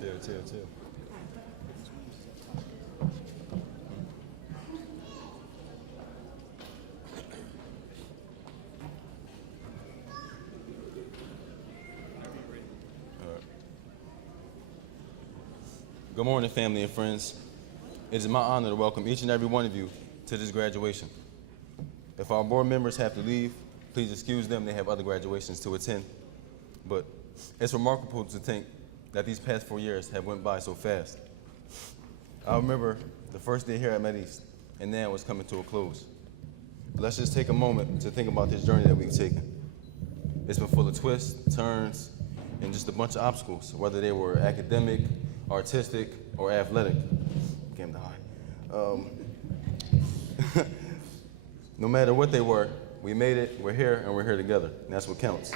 Chill. Good morning, family and friends. It is my honor to welcome each and every one of you to this graduation. If our board members have to leave, please excuse them. They have other graduations to attend. But it's remarkable to think that these past 4 years have went by so fast. I remember the first day here at Med East, and now it's coming to a close. Let's just take a moment to think about this journey that we've taken. It's been full of twists, turns, and just a bunch of obstacles, whether they were academic, artistic, or athletic. Camden High. No matter what they were, we made it, we're here, and we're here together, and that's what counts.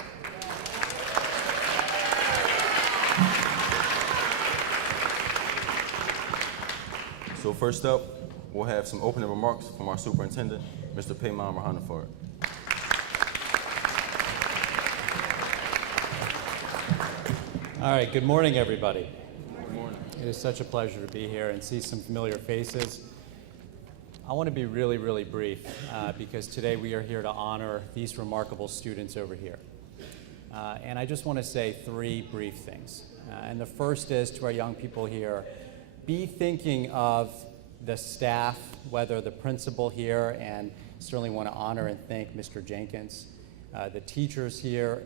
So first up, we'll have some opening remarks from our superintendent, Mr. Pedro Rahana. All right, good morning, everybody. Good morning. It is such a pleasure to be here and see some familiar faces. I want to be really, really brief because today we are here to honor these remarkable students over here. And I just want to say 3 brief things. And the first is to our young people here, be thinking of the staff, whether the principal here, and certainly want to honor and thank Mr. Jenkins, the teachers here,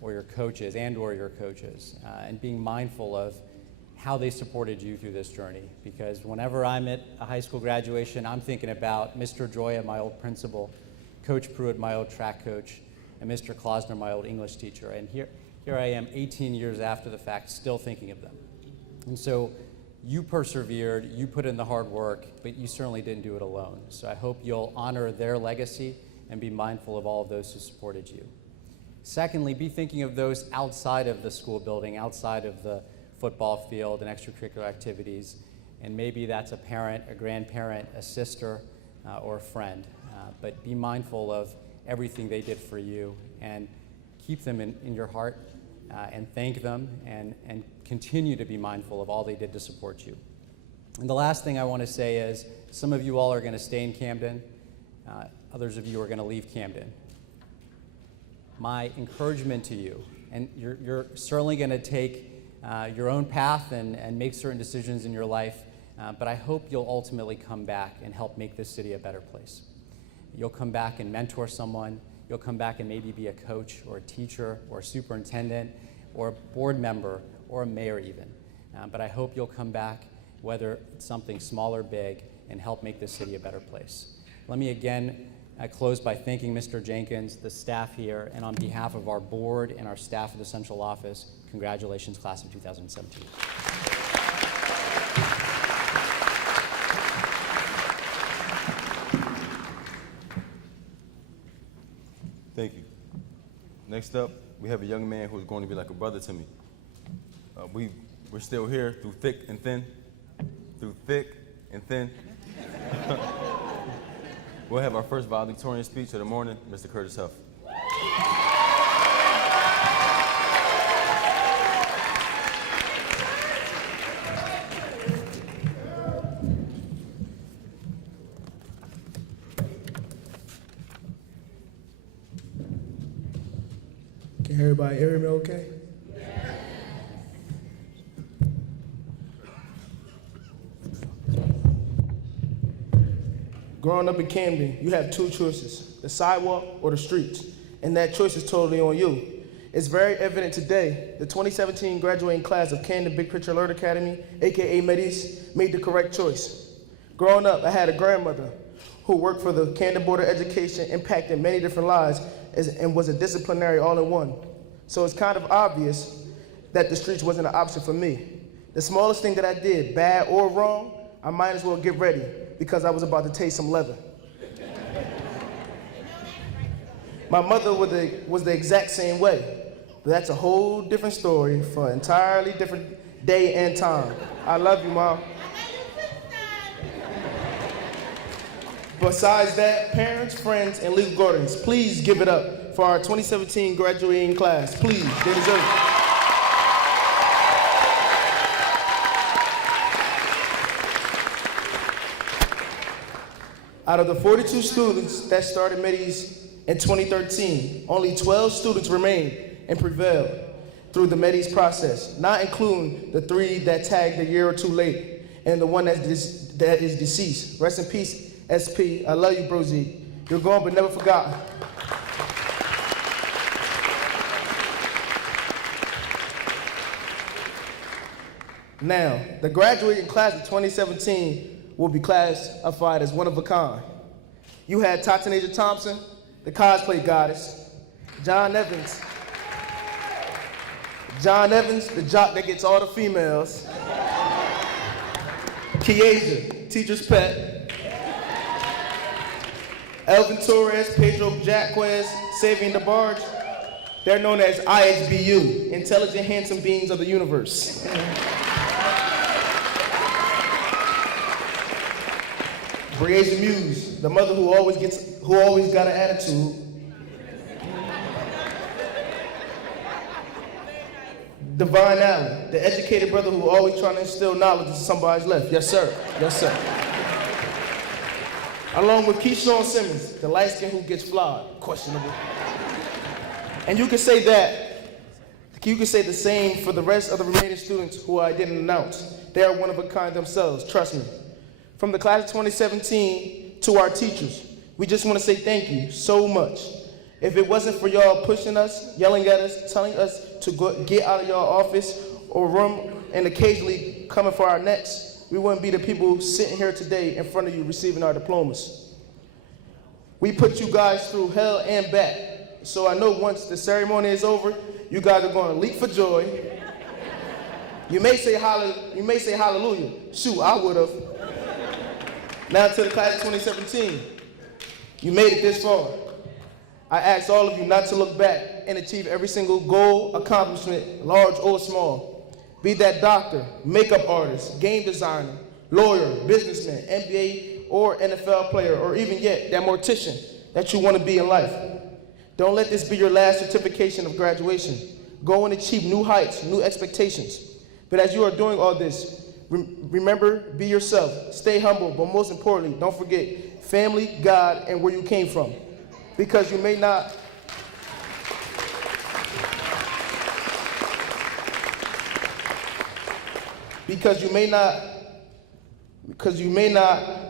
or your coaches, and being mindful of how they supported you through this journey. Because whenever I'm at a high school graduation, I'm thinking about Mr. Joya, my old principal, Coach Pruitt, my old track coach, and Mr. Klausner, my old English teacher. And here I am 18 years after the fact, still thinking of them. And so you persevered, you put in the hard work, but you certainly didn't do it alone. So I hope you'll honor their legacy and be mindful of all of those who supported you. Secondly, be thinking of those outside of the school building, outside of the football field and extracurricular activities, and maybe that's a parent, a grandparent, a sister, or a friend. But be mindful of everything they did for you and keep them in your heart and thank them and continue to be mindful of all they did to support you. And the last thing I want to say is some of you all are going to stay in Camden, others of you are going to leave Camden. My encouragement to you, and you're certainly going to take your own path and make certain decisions in your life, but I hope you'll ultimately come back and help make this city a better place. You'll come back and mentor someone. You'll come back and maybe be a coach or a teacher or a superintendent or a board member or a mayor even. But I hope you'll come back, whether it's something small or big, and help make this city a better place. Let me again close by thanking Mr. Jenkins, the staff here, and on behalf of our board and our staff at the central office, congratulations, class of 2017. Thank you. Next up, we have a young man who's going to be like a brother to me. We're still here through thick and thin. We'll have our first valedictorian speech of the morning, Mr. Curtis Huff. Can everybody hear me okay? Growing up in Camden, you have 2 choices, the sidewalk or the streets, and that choice is totally on you. It's very evident today, the 2017 graduating class of Camden Big Picture Alert Academy, AKA Med East, made the correct choice. Growing up, I had a grandmother who worked for the Camden Board of Education, impacted many different lives, and was a disciplinary all-in-one. So it's kind of obvious that the streets wasn't an option for me. The smallest thing that I did, bad or wrong, I might as well get ready, because I was about to taste some leather. My mother was the exact same way, but that's a whole different story for an entirely different day and time. I love you, Mom. Besides that, parents, friends, and legal guardians, please give it up for our 2017 graduating class. Please, they deserve it. Out of the 42 students that started Medis in 2013, only 12 students remained and prevailed through the Medis process, not including the 3 that tagged a year or 2 late and the one that is deceased. Rest in peace, SP. I love you, Bro Z. You're gone but never forgotten. Now, the graduating class of 2017 will be classified as one of a kind. You had Tataneja Thompson, the cosplay goddess, John Evans, the jock that gets all the females, Kiesia, teacher's pet, Elvin Torres, Pedro Jaquez, Savian the Barge. They're known as IHBU, Intelligent Handsome Beings of the Universe. Briasia Muse, the mother who always got an attitude. Divine Allen, the educated brother who always trying to instill knowledge into somebody's life. Yes, sir. Yes, sir. Along with Keyshawn Simmons, the light skin who gets flawed, questionable. And you can say the same for the rest of the remaining students who I didn't announce. They are one of a kind themselves, trust me. From the class of 2017 to our teachers, we just want to say thank you so much. If it wasn't for y'all pushing us, yelling at us, telling us to get out of y'all office or room and occasionally coming for our necks, we wouldn't be the people sitting here today in front of you receiving our diplomas. We put you guys through hell and back. So I know once the ceremony is over, you guys are going to leap for joy. You may say hallelujah. Shoot, I would have. Now to the class of 2017. You made it this far. I ask all of you not to look back and achieve every single goal, accomplishment, large or small. Be that doctor, makeup artist, game designer, lawyer, businessman, NBA or NFL player, or even yet that mortician that you want to be in life. Don't let this be your last certification of graduation. Go and achieve new heights, new expectations. But as you are doing all this, remember, be yourself, stay humble, but most importantly, don't forget family, God, and where you came from. Because you may not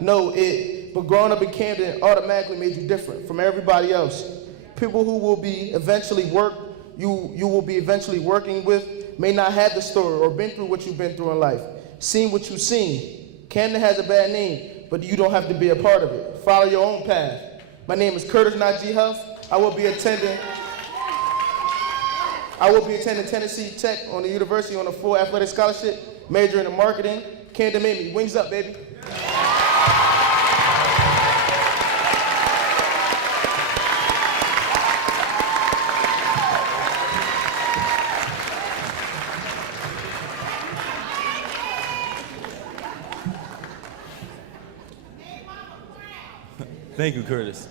know it, but growing up in Camden automatically made you different from everybody else. People who will be eventually you will be eventually working with may not have the story or been through what you've been through in life, seen what you've seen. Camden has a bad name, but you don't have to be a part of it. Follow your own path. My name is Curtis Najee Huff. I will be attending Tennessee Tech on the university on a full athletic scholarship, majoring in marketing. Camden made me. Wings up, baby. Thank you, Curtis.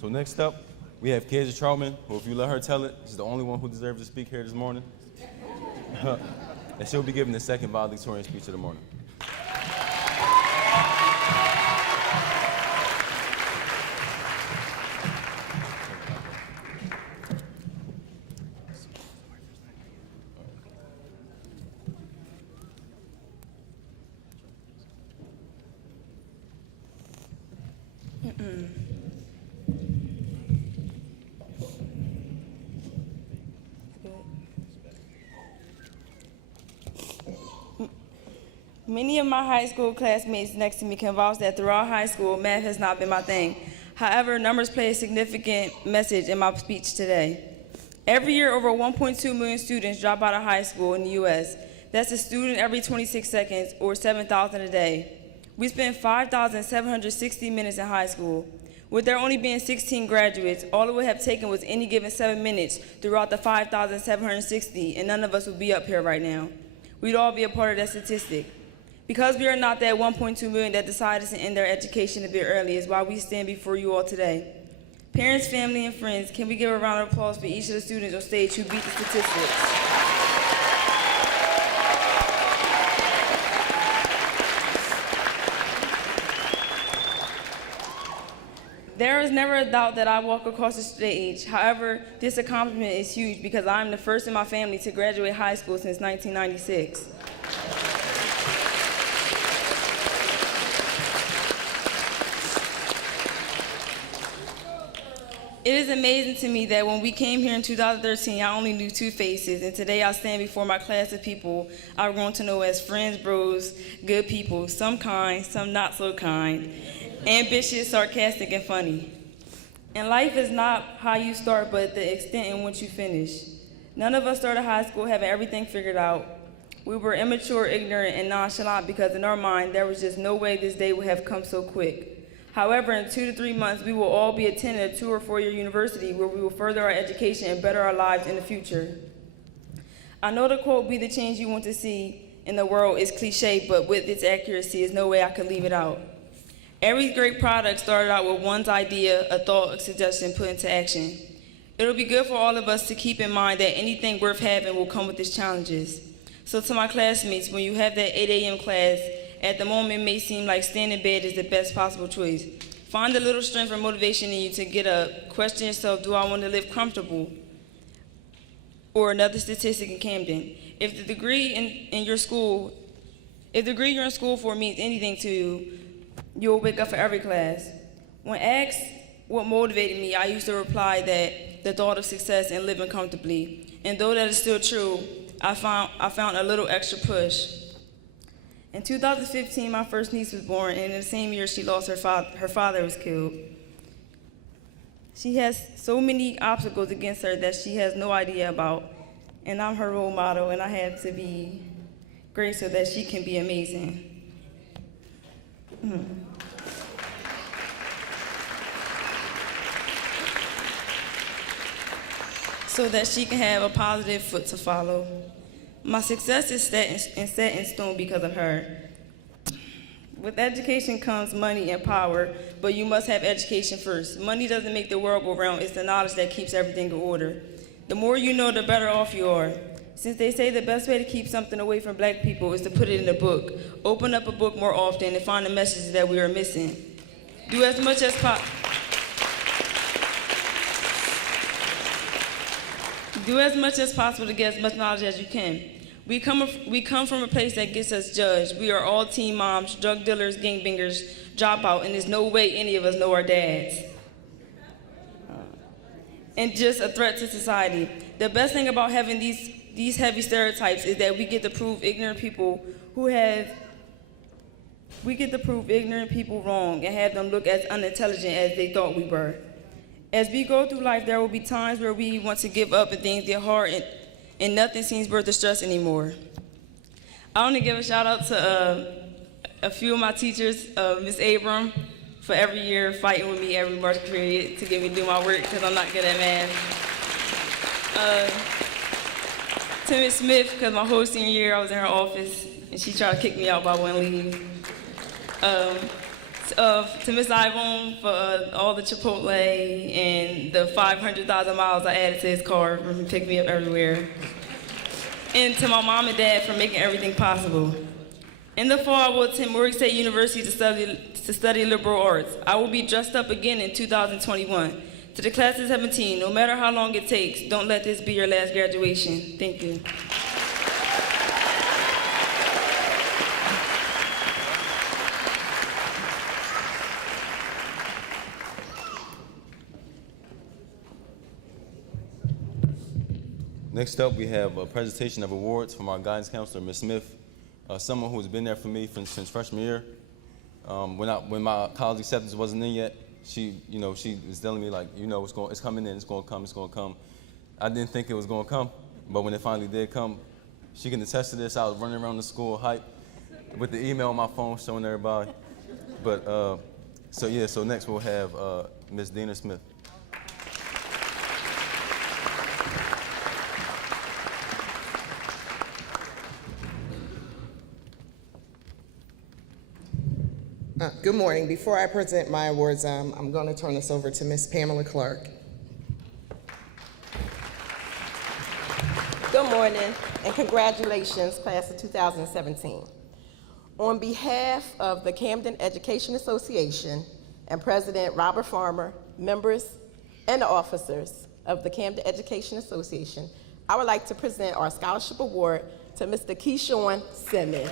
So next up, we have Kaiser Troutman, who, if you let her tell it, she's the only one who deserves to speak here this morning. And she'll be giving the second valedictorian speech of the morning. Many of my high school classmates next to me can vouch that throughout high school, math has not been my thing. However, numbers play a significant message in my speech today. Every year, over 1.2 million students drop out of high school in the U.S. That's a student every 26 seconds, or 7,000 a day. We spend 5,760 minutes in high school. With there only being 16 graduates, all it would have taken was any given 7 minutes throughout the 5,760, and none of us would be up here right now. We'd all be a part of that statistic. Because we are not that 1.2 million that decided to end their education a bit early is why we stand before you all today. Parents, family, and friends, can we give a round of applause for each of the students on stage who beat the statistics? There is never a doubt that I walk across the stage. However, this accomplishment is huge because I'm the first in my family to graduate high school since 1996. It is amazing to me that when we came here in 2013, I only knew 2 faces, and today I stand before my class of people I've grown to know as friends, bros, good people, some kind, some not so kind, ambitious, sarcastic, and funny. And life is not how you start, but the extent in which you finish. None of us started high school having everything figured out. We were immature, ignorant, and nonchalant because in our mind, there was just no way this day would have come so quick. However, in 2 to 3 months, we will all be attending a 2- or 4-year university where we will further our education and better our lives in the future. I know the quote, "Be the change you want to see in the world," is cliche, but with its accuracy, there's no way I could leave it out. Every great product started out with one's idea, a thought, a suggestion put into action. It'll be good for all of us to keep in mind that anything worth having will come with its challenges. So to my classmates, when you have that 8 a.m. class, at the moment it may seem like staying in bed is the best possible choice. Find a little strength or motivation in you to get up. Question yourself, do I want to live comfortable? Or another statistic in Camden. If the degree you're in school for means anything to you, you'll wake up for every class. When asked what motivated me, I used to reply that the thought of success and living comfortably. And though that is still true, I found a little extra push. In 2015, my first niece was born, and in the same year she lost her father was killed. She has so many obstacles against her that she has no idea about, and I'm her role model, and I have to be great so that she can be amazing. So that she can have a positive foot to follow. My success is set in stone because of her. With education comes money and power, but you must have education first. Money doesn't make the world go round, it's the knowledge that keeps everything in order. The more you know, the better off you are. Since they say the best way to keep something away from black people is to put it in a book, open up a book more often and find the messages that we are missing. Do as much as possible. Do as much as possible to get as much knowledge as you can. We come from a place that gets us judged. We are all teen moms, drug dealers, gangbangers, dropout, and there's no way any of us know our dads. And just a threat to society. The best thing about having these heavy stereotypes is that we get to prove ignorant people wrong and have them look as unintelligent as they thought we were. As we go through life, there will be times where we want to give up and things get hard and nothing seems worth the stress anymore. I want to give a shout out to a few of my teachers, Ms. Abram, for every year fighting with me every March period to get me to do my work because I'm not good at math. To Ms. Smith, because my whole senior year I was in her office and she tried to kick me out, but I wouldn't leave. To Ms. Ivone for all the Chipotle and the 500,000 miles I added to his car for him to pick me up everywhere. And to my mom and dad for making everything possible. In the fall, I will attend Morgan State University to study liberal arts. I will be dressed up again in 2021. To the class of 17, no matter how long it takes, don't let this be your last graduation. Thank you. Next up, we have a presentation of awards from our guidance counselor, Ms. Smith, someone who has been there for me since freshman year. When my college acceptance wasn't in yet, she was telling me like, it's coming in, it's gonna come. I didn't think it was gonna come, but when it finally did come, she can attest to this. I was running around the school hype with the email on my phone showing everybody. But so next we'll have Ms. Dina Smith. Good morning. Before I present my awards, I'm going to turn this over to Ms. Pamela Clark. Good morning, and congratulations, class of 2017. On behalf of the Camden Education Association and President Robert Farmer, members and officers of the Camden Education Association, I would like to present our scholarship award to Mr. Keyshawn Simmons.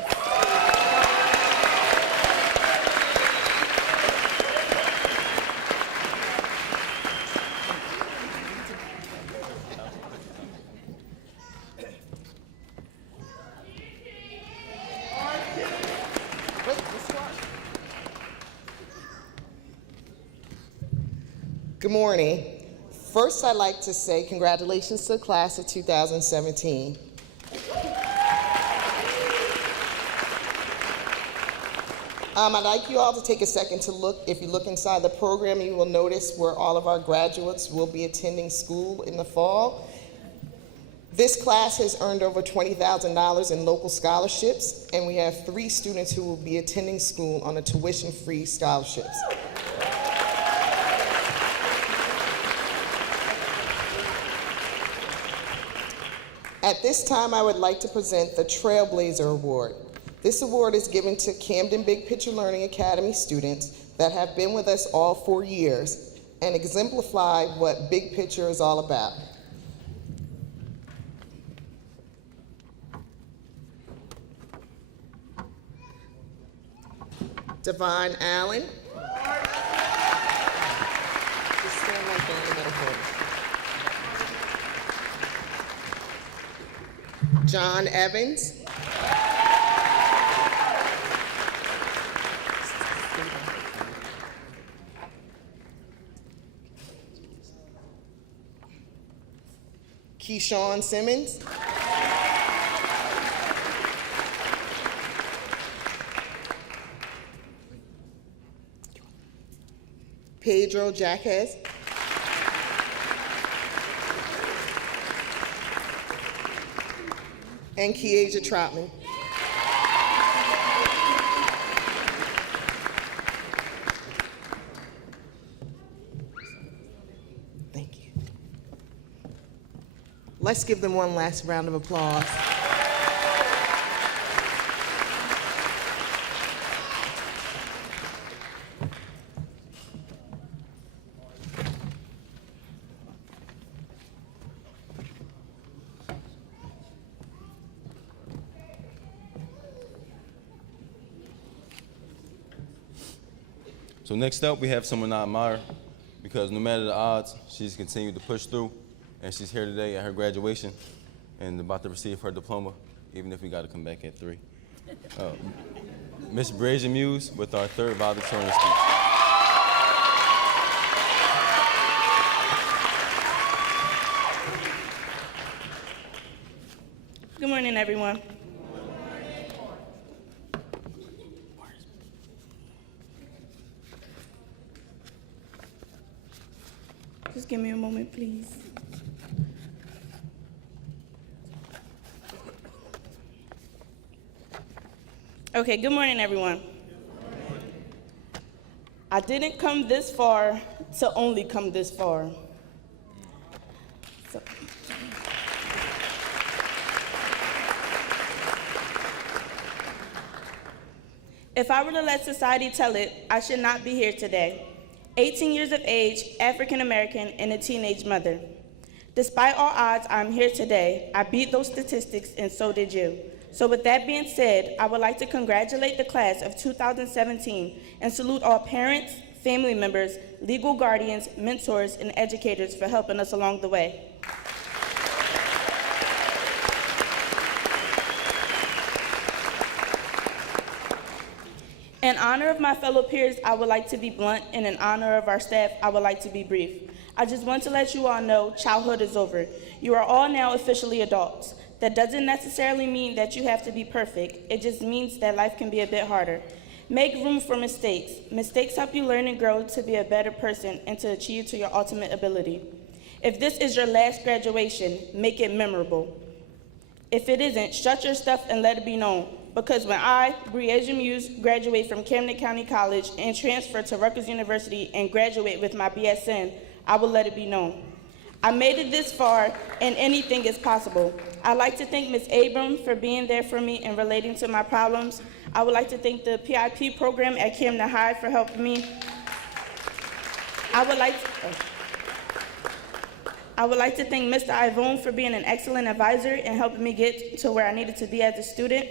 Good morning. First, I'd like to say congratulations to the class of 2017. I'd like you all to take a second to look. If you look inside the program, you will notice where all of our graduates will be attending school in the fall. This class has earned over $20,000 in local scholarships, and we have 3 students who will be attending school on a tuition-free scholarships. At this time, I would like to present the Trailblazer Award. This award is given to Camden Big Picture Learning Academy students that have been with us all 4 years and exemplify what Big Picture is all about. Devon Allen. Just stand right there in the middle for me. John Evans. Keyshawn Simmons. Pedro Jaquez. And Kieja Trotman. Thank you. Let's give them one last round of applause. So next up, we have someone I admire because no matter the odds, she's continued to push through, and she's here today at her graduation and about to receive her diploma, even if we got to come back at 3. Miss Bridget Muse with our 3rd valedictorian speech. Good morning, everyone. Just give me a moment, please. Okay, good morning, everyone. I didn't come this far to only come this far. So. If I were to let society tell it, I should not be here today. 18 years of age, African American, and a teenage mother. Despite all odds, I'm here today. I beat those statistics, and so did you. So with that being said, I would like to congratulate the class of 2017 and salute all parents, family members, legal guardians, mentors, and educators for helping us along the way. In honor of my fellow peers, I would like to be blunt, and in honor of our staff, I would like to be brief. I just want to let you all know childhood is over. You are all now officially adults. That doesn't necessarily mean that you have to be perfect. It just means that life can be a bit harder. Make room for mistakes. Mistakes help you learn and grow to be a better person and to achieve to your ultimate ability. If this is your last graduation, make it memorable. If it isn't, shut your stuff and let it be known. Because when I, Bridget Muse, graduate from Camden County College and transfer to Rutgers University and graduate with my BSN, I will let it be known. I made it this far, and anything is possible. I'd like to thank Ms. Abram for being there for me and relating to my problems. I would like to thank the PIP program at Camden High for helping me. I would like to thank Mr. Ivone for being an excellent advisor and helping me get to where I needed to be as a student.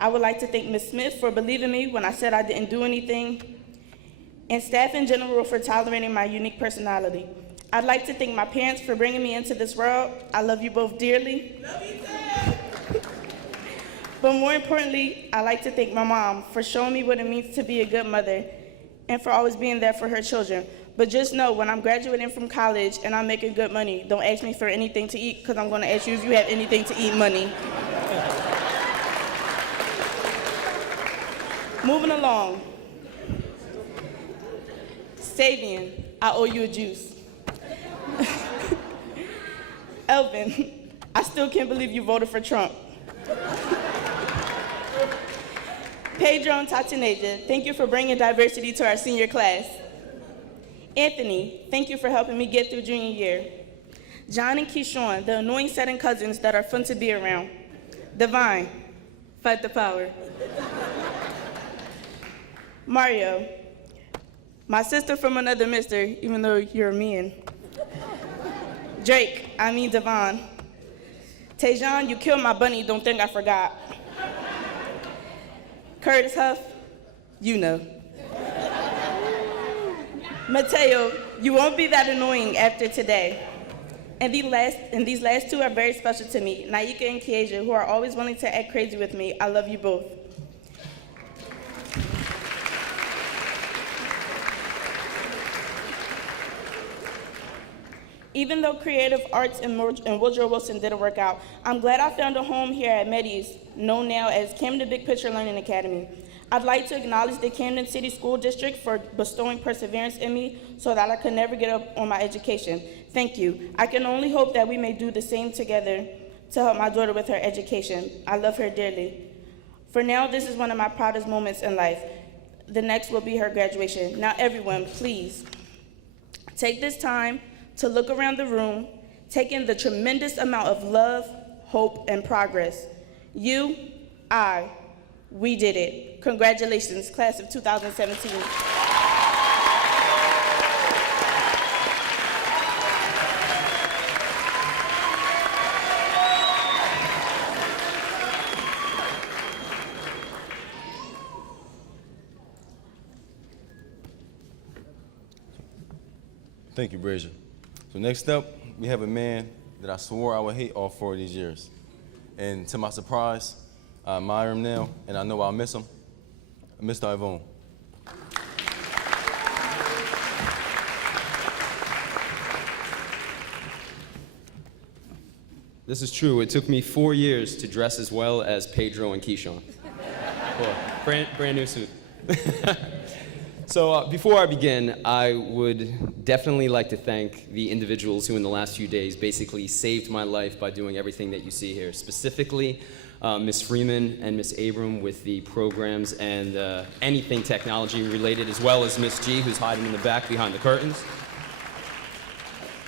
I would like to thank Ms. Smith for believing me when I said I didn't do anything, and staff in general for tolerating my unique personality. I'd like to thank my parents for bringing me into this world. I love you both dearly. Love you too. But more importantly, I'd like to thank my mom for showing me what it means to be a good mother and for always being there for her children. But just know, when I'm graduating from college and I'm making good money, don't ask me for anything to eat, because I'm going to ask you if you have anything to eat money. Moving along. Savian, I owe you a juice. Elvin, I still can't believe you voted for Trump. Pedro and Tatineja, thank you for bringing diversity to our senior class. Anthony, thank you for helping me get through junior year. John and Keyshawn, the annoying second cousins that are fun to be around. Divine, fight the power. Mario, my sister from another mister, even though you're a man. Drake, I mean Devon. Tejan, you killed my bunny, don't think I forgot. Curtis Huff, you know. Mateo, you won't be that annoying after today. And these last two are very special to me, Naika and Kiesia, who are always willing to act crazy with me. I love you both. Even though creative arts and Woodrow Wilson didn't work out, I'm glad I found a home here at Medes, known now as Camden Big Picture Learning Academy. I'd like to acknowledge the Camden City School District for bestowing perseverance in me so that I could never get up on my education. Thank you. I can only hope that we may do the same together to help my daughter with her education. I love her dearly. For now, this is one of my proudest moments in life. The next will be her graduation. Now, everyone, please take this time to look around the room, take in the tremendous amount of love, hope, and progress. You, we did it. Congratulations, class of 2017. Thank you, Bridget. So next up, we have a man that I swore I would hate all 4 of these years. And to my surprise, I admire him now, and I know I'll miss him. Mr. Ivone. This is true. It took me 4 years to dress as well as Pedro and Keyshawn. Well, brand new suit. So before I begin, I would definitely like to thank the individuals who in the last few days basically saved my life by doing everything that you see here. Specifically, Ms. Freeman and Ms. Abram with the programs and anything technology related, as well as Ms. G, who's hiding in the back behind the curtains.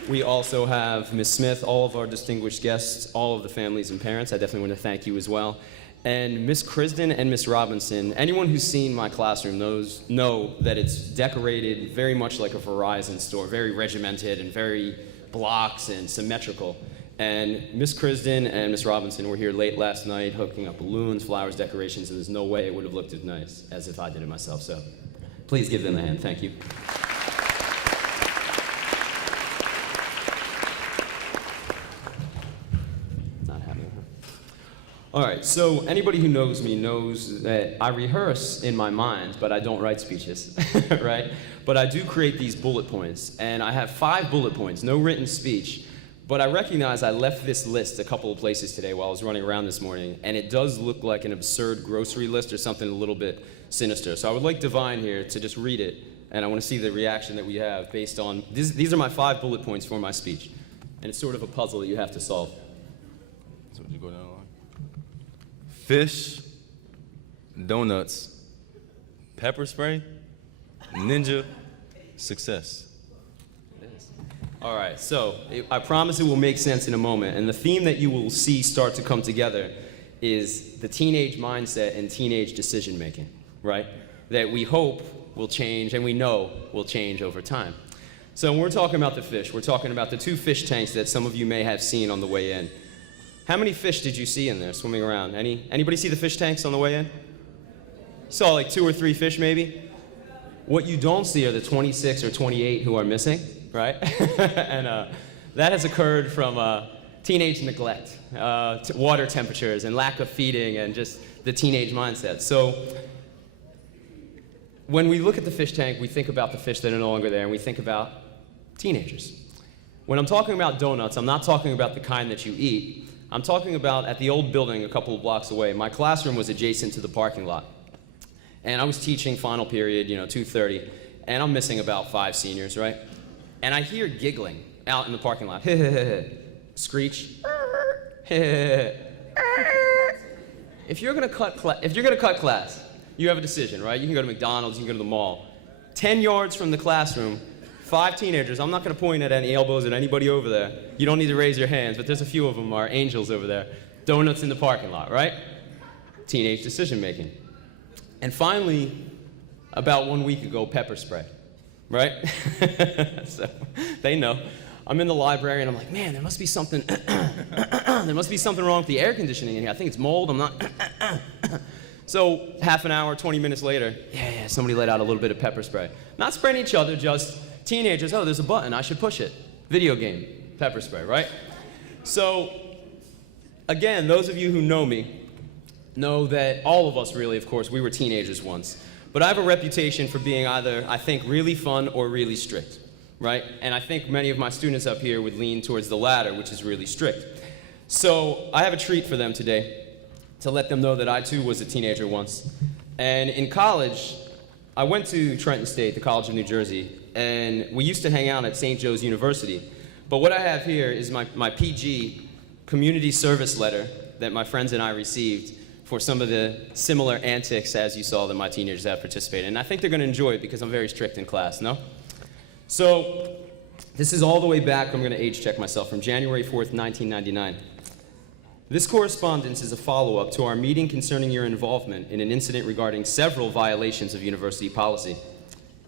We also have Ms. Smith, all of our distinguished guests, all of the families and parents. I definitely want to thank you as well. And Ms. Crisden and Ms. Robinson, anyone who's seen my classroom know that it's decorated very much like a Verizon store, very regimented and very blocks and symmetrical. And Ms. Crisden and Ms. Robinson were here late last night hooking up balloons, flowers, decorations, and there's no way it would have looked as nice as if I did it myself. So please give them a hand. Thank you. All right, so anybody who knows me knows that I rehearse in my mind, but I don't write speeches, right? But I do create these bullet points, and I have 5 bullet points, no written speech. But I recognize I left this list a couple of places today while I was running around this morning, and it does look like an absurd grocery list or something a little bit sinister. So I would like Divine here to just read it, and I want to see the reaction that we have based on, these are my 5 bullet points for my speech. And it's sort of a puzzle that you have to solve. So you go down the line. Fish, donuts, pepper spray, ninja, success. It is. All right, so I promise it will make sense in a moment. And the theme that you will see start to come together is the teenage mindset and teenage decision making, right? That we hope will change and we know will change over time. So when we're talking about the fish, we're talking about the 2 fish tanks that some of you may have seen on the way in. How many fish did you see in there swimming around? Anybody see the fish tanks on the way in? You saw like 2 or 3 fish maybe? What you don't see are the 26 or 28 who are missing, right? And that has occurred from teenage neglect, water temperatures, and lack of feeding, and just the teenage mindset. So when we look at the fish tank, we think about the fish that are no longer there, and we think about teenagers. When I'm talking about donuts, I'm not talking about the kind that you eat. I'm talking about at the old building a couple of blocks away. My classroom was adjacent to the parking lot. And I was teaching final period, 2:30, and I'm missing about 5 seniors, right? And I hear giggling out in the parking lot. Screech. If you're gonna cut class, you have a decision, right? You can go to McDonald's, you can go to the mall. 10 yards from the classroom, 5 teenagers. I'm not gonna point at any elbows at anybody over there. You don't need to raise your hands, but there's a few of them are angels over there. Donuts in the parking lot, right? Teenage decision making. And finally, about 1 week ago, pepper spray, right? So they know. I'm in the library and I'm like, man, there must be something, there must be something wrong with the air conditioning in here. I think it's mold, I'm not. So half an hour, 20 minutes later, yeah, somebody let out a little bit of pepper spray. Not spraying each other, just teenagers, oh, there's a button, I should push it. Video game, pepper spray, right? So again, those of you who know me know that all of us really, of course, we were teenagers once. But I have a reputation for being either, I think, really fun or really strict, right? And I think many of my students up here would lean towards the latter, which is really strict. So I have a treat for them today to let them know that I too was a teenager once. And in college, I went to Trenton State, the College of New Jersey, and we used to hang out at St. Joe's University. But what I have here is my PG community service letter that my friends and I received for some of the similar antics, as you saw, that my teenagers have participated in. And I think they're gonna enjoy it because I'm very strict in class, no? So this is all the way back, I'm gonna age check myself, from January 4th, 1999. This correspondence is a follow-up to our meeting concerning your involvement in an incident regarding several violations of university policy.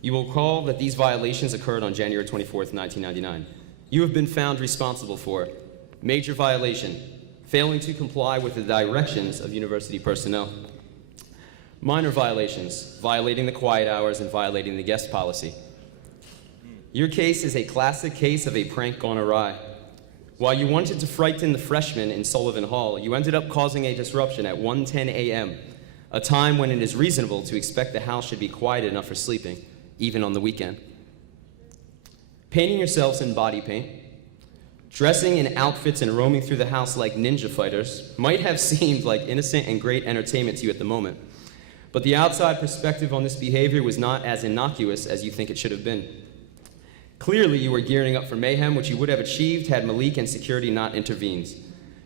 You will recall that these violations occurred on January 24th, 1999. You have been found responsible for major violation, failing to comply with the directions of university personnel. Minor violations, violating the quiet hours and violating the guest policy. Your case is a classic case of a prank gone awry. While you wanted to frighten the freshmen in Sullivan Hall, you ended up causing a disruption at 1:10 a.m., a time when it is reasonable to expect the house should be quiet enough for sleeping, even on the weekend. Painting yourselves in body paint, dressing in outfits and roaming through the house like ninja fighters might have seemed like innocent and great entertainment to you at the moment. But the outside perspective on this behavior was not as innocuous as you think it should have been. Clearly, you were gearing up for mayhem, which you would have achieved had Malik and security not intervened.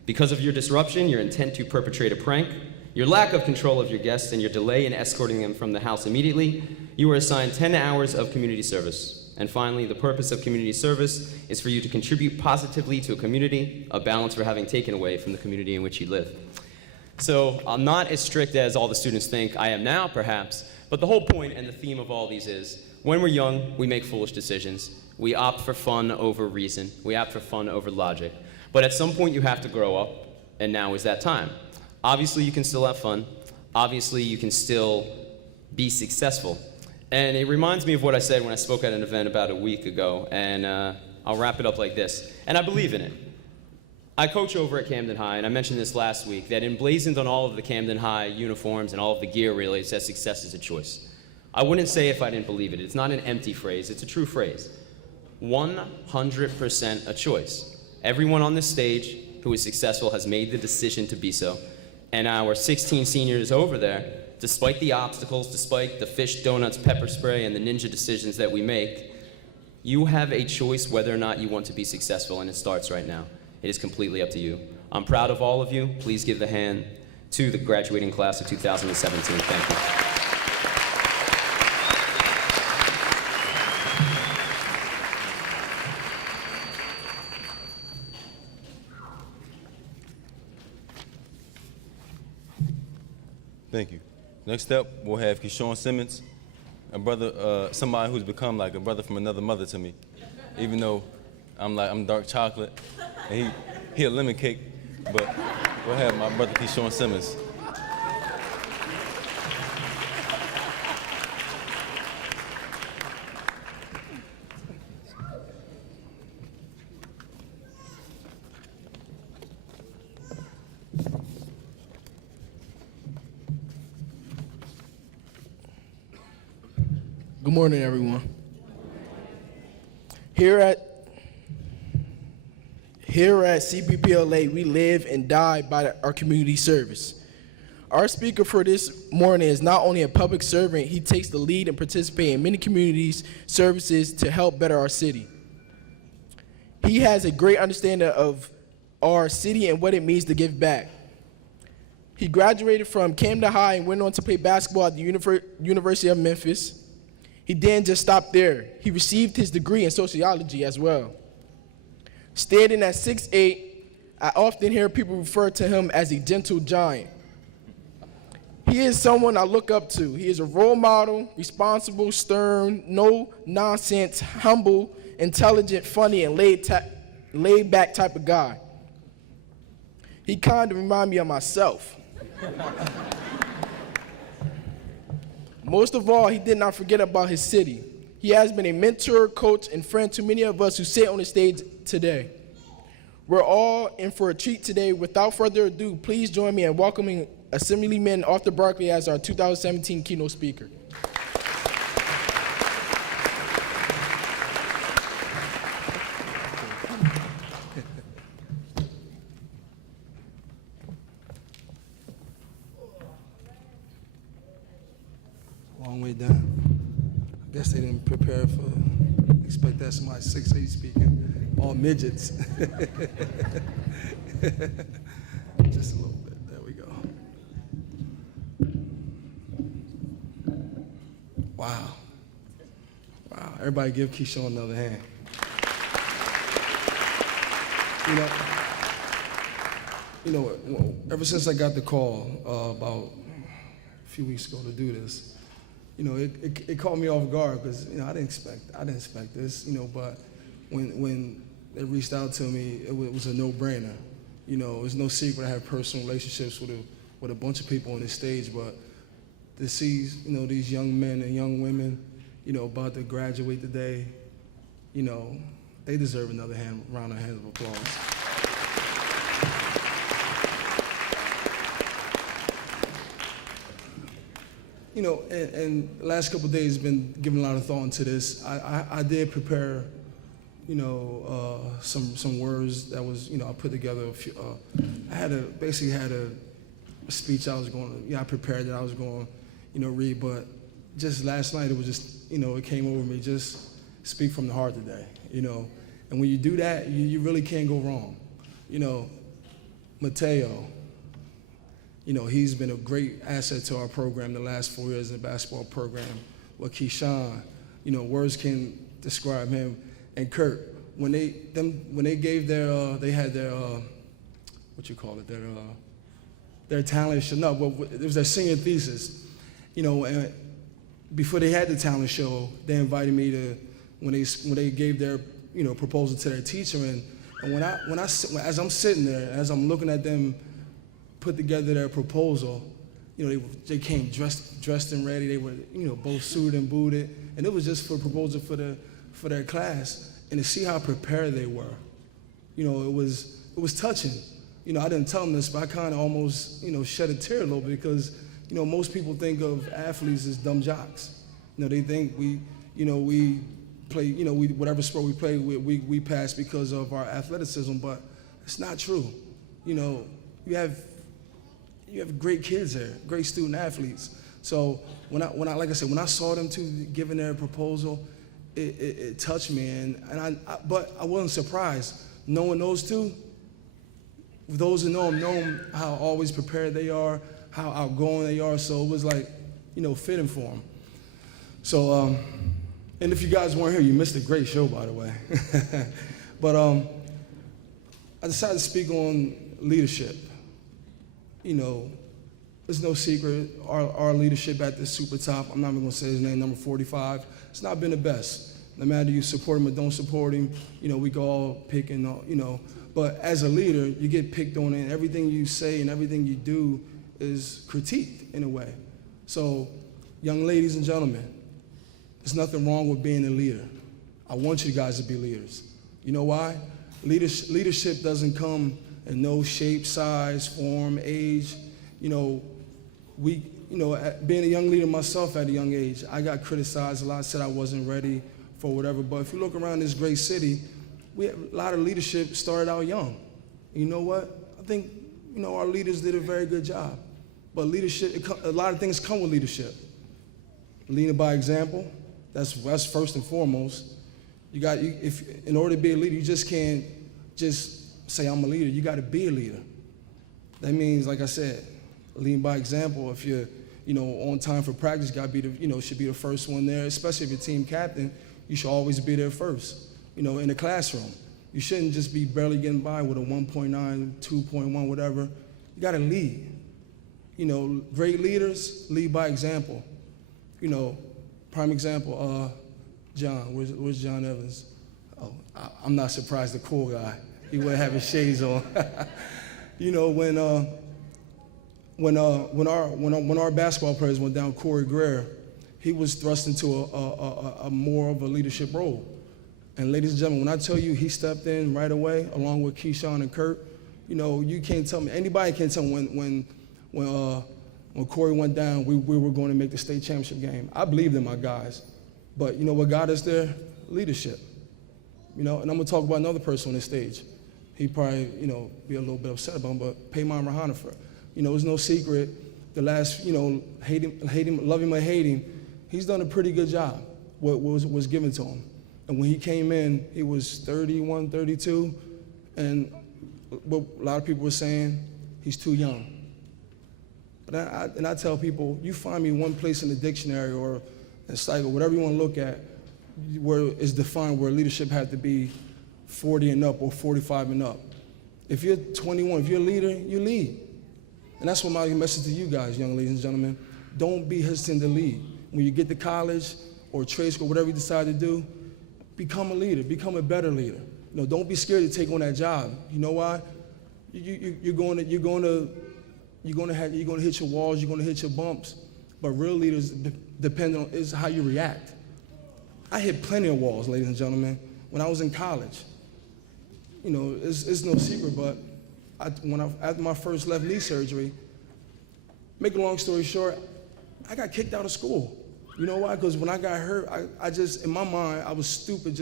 Because of your disruption, your intent to perpetrate a prank, your lack of control of your guests, and your delay in escorting them from the house immediately, you were assigned 10 hours of community service. And finally, the purpose of community service is for you to contribute positively to a community, a balance for having taken away from the community in which you live. So I'm not as strict as all the students think I am now, perhaps, but the whole point and the theme of all these is, when we're young, we make foolish decisions. We opt for fun over reason. We opt for fun over logic. But at some point, you have to grow up, and now is that time. Obviously, you can still have fun. Obviously, you can still be successful. And it reminds me of what I said when I spoke at an event about a week ago, and I'll wrap it up like this. And I believe in it. I coach over at Camden High, and I mentioned this last week, that emblazoned on all of the Camden High uniforms and all of the gear really, it says success is a choice. I wouldn't say if I didn't believe it. It's not an empty phrase, it's a true phrase. 100% a choice. Everyone on this stage who is successful has made the decision to be so. And our 16 seniors over there, despite the obstacles, despite the fish, donuts, pepper spray, and the ninja decisions that we make, you have a choice whether or not you want to be successful, and it starts right now. It is completely up to you. I'm proud of all of you. Please give the hand to the graduating class of 2017. Thank you. Thank you. Next up, we'll have Keyshawn Simmons, a brother, somebody who's become like a brother from another mother to me. even though I'm dark chocolate, and he a lemon cake. But go ahead, my brother Keyshawn Simmons. Good morning, everyone. Here at CPPLA, we live and die by our community service. Our speaker for this morning is not only a public servant, he takes the lead and participates in many communities services to help better our city. He has a great understanding of our city and what it means to give back. He graduated from Camden High and went on to play basketball at the University of Memphis. He didn't just stop there. He received his degree in sociology as well. Standing at 6'8", I often hear people refer to him as a gentle giant. He is someone I look up to. He is a role model, responsible, stern, no nonsense, humble, intelligent, funny, and laid back type of guy. He kind of reminds me of myself. Most of all, he did not forget about his city. He has been a mentor, coach, and friend to many of us who sit on the stage today. We're all in for a treat today. Without further ado, please join me in welcoming Assemblyman Arthur Barkley as our 2017 keynote speaker. Long way down. I guess they didn't prepare expect that somebody 6'8" speaking, all midgets. Just a little bit, there we go. Wow. Wow, everybody give Keyshawn another hand. Ever since I got the call about a few weeks ago to do this, it caught me off guard because I didn't expect this, but when they reached out to me, it was a no-brainer. It's no secret I have personal relationships with a bunch of people on this stage, but to see these young men and young women about to graduate today, they deserve another round of applause. And the last couple of days have been giving a lot of thought into this. I did prepare, some words that was, I put together a few. I basically had a speech I was going to, I prepared that I was going to, read, but just last night it was just, it came over me, just speak from the heart today, And when you do that, you really can't go wrong. Mateo, he's been a great asset to our program the last 4 years in the basketball program. With Keyshawn, words can't describe him. And Kurt, when they gave their, they had their, their talent show. No, well, it was their senior thesis. And before they had the talent show, they invited me to when they gave their, proposal to their teacher. And as I'm sitting there, as I'm looking at them put together their proposal, they came dressed and ready. They were, both suited and booted, and it was just for a proposal for their class. And to see how prepared they were, it was touching. I didn't tell them this, but I kind of almost, shed a tear a little bit because, most people think of athletes as dumb jocks. They think we play, whatever sport we play, we pass because of our athleticism, but it's not true. You have great kids there, great student athletes. So when I saw them two giving their proposal, it touched me, but I wasn't surprised. Knowing those two, those who know them how always prepared they are, how outgoing they are. So it was like, fitting for them. So, and if you guys weren't here, you missed a great show, by the way. But I decided to speak on leadership. It's no secret, our leadership at the super top, I'm not even gonna say his name, number 45, it's not been the best. No matter you support him or don't support him, we can all pick and, But as a leader, you get picked on, and everything you say and everything you do is critiqued in a way. So, young ladies and gentlemen, there's nothing wrong with being a leader. I want you guys to be leaders. You know why? Leadership doesn't come in no shape, size, form, age. Being a young leader myself at a young age, I got criticized a lot, said I wasn't ready for whatever. But if you look around this great city, a lot of leadership started out young. You know what? I think, our leaders did a very good job. But leadership, a lot of things come with leadership. Leading by example, that's first and foremost. In order to be a leader, you just can't just say I'm a leader. You got to be a leader. That means, like I said, leading by example. If you're, on time for practice, got to be should be the first one there. Especially if you're team captain, you should always be there first. In the classroom, you shouldn't just be barely getting by with a 1.9, 2.1, whatever. You got to lead. Great leaders lead by example. Prime example, John. Where's John Evans? Oh, I'm not surprised. The cool guy. He would have his shades on. When our basketball players went down, Corey Greer, he was thrust into a more of a leadership role. And ladies and gentlemen, when I tell you he stepped in right away, along with Keyshawn and Kurt, you can't tell me. Anybody can't tell me when Corey went down, we were going to make the state championship game. I believed in my guys. But what got us there? Leadership. And I'm going to talk about another person on this stage. He probably, be a little bit upset about him, but Payman Rahanafer. It's no secret, the last, hate him, love him or hate him, he's done a pretty good job, what was given to him. And when he came in, he was 31, 32, and what a lot of people were saying, he's too young. But I tell people, you find me one place in the dictionary or in cycle, whatever you want to look at, where it's defined where leadership had to be 40 and up or 45 and up. If you're 21, if you're a leader, you lead. And that's what my message to you guys, young ladies and gentlemen. Don't be hesitant to lead. When you get to college or trade school, whatever you decide to do, become a leader, become a better leader. Don't be scared to take on that job. You know why? You're going to hit your walls, you're going to hit your bumps. But real leaders depend on is how you react. I hit plenty of walls, ladies and gentlemen, when I was in college. It's no secret, but after my first left knee surgery, make a long story short, I got kicked out of school. You know why? Because when I got hurt, I just, in my mind, I was stupid.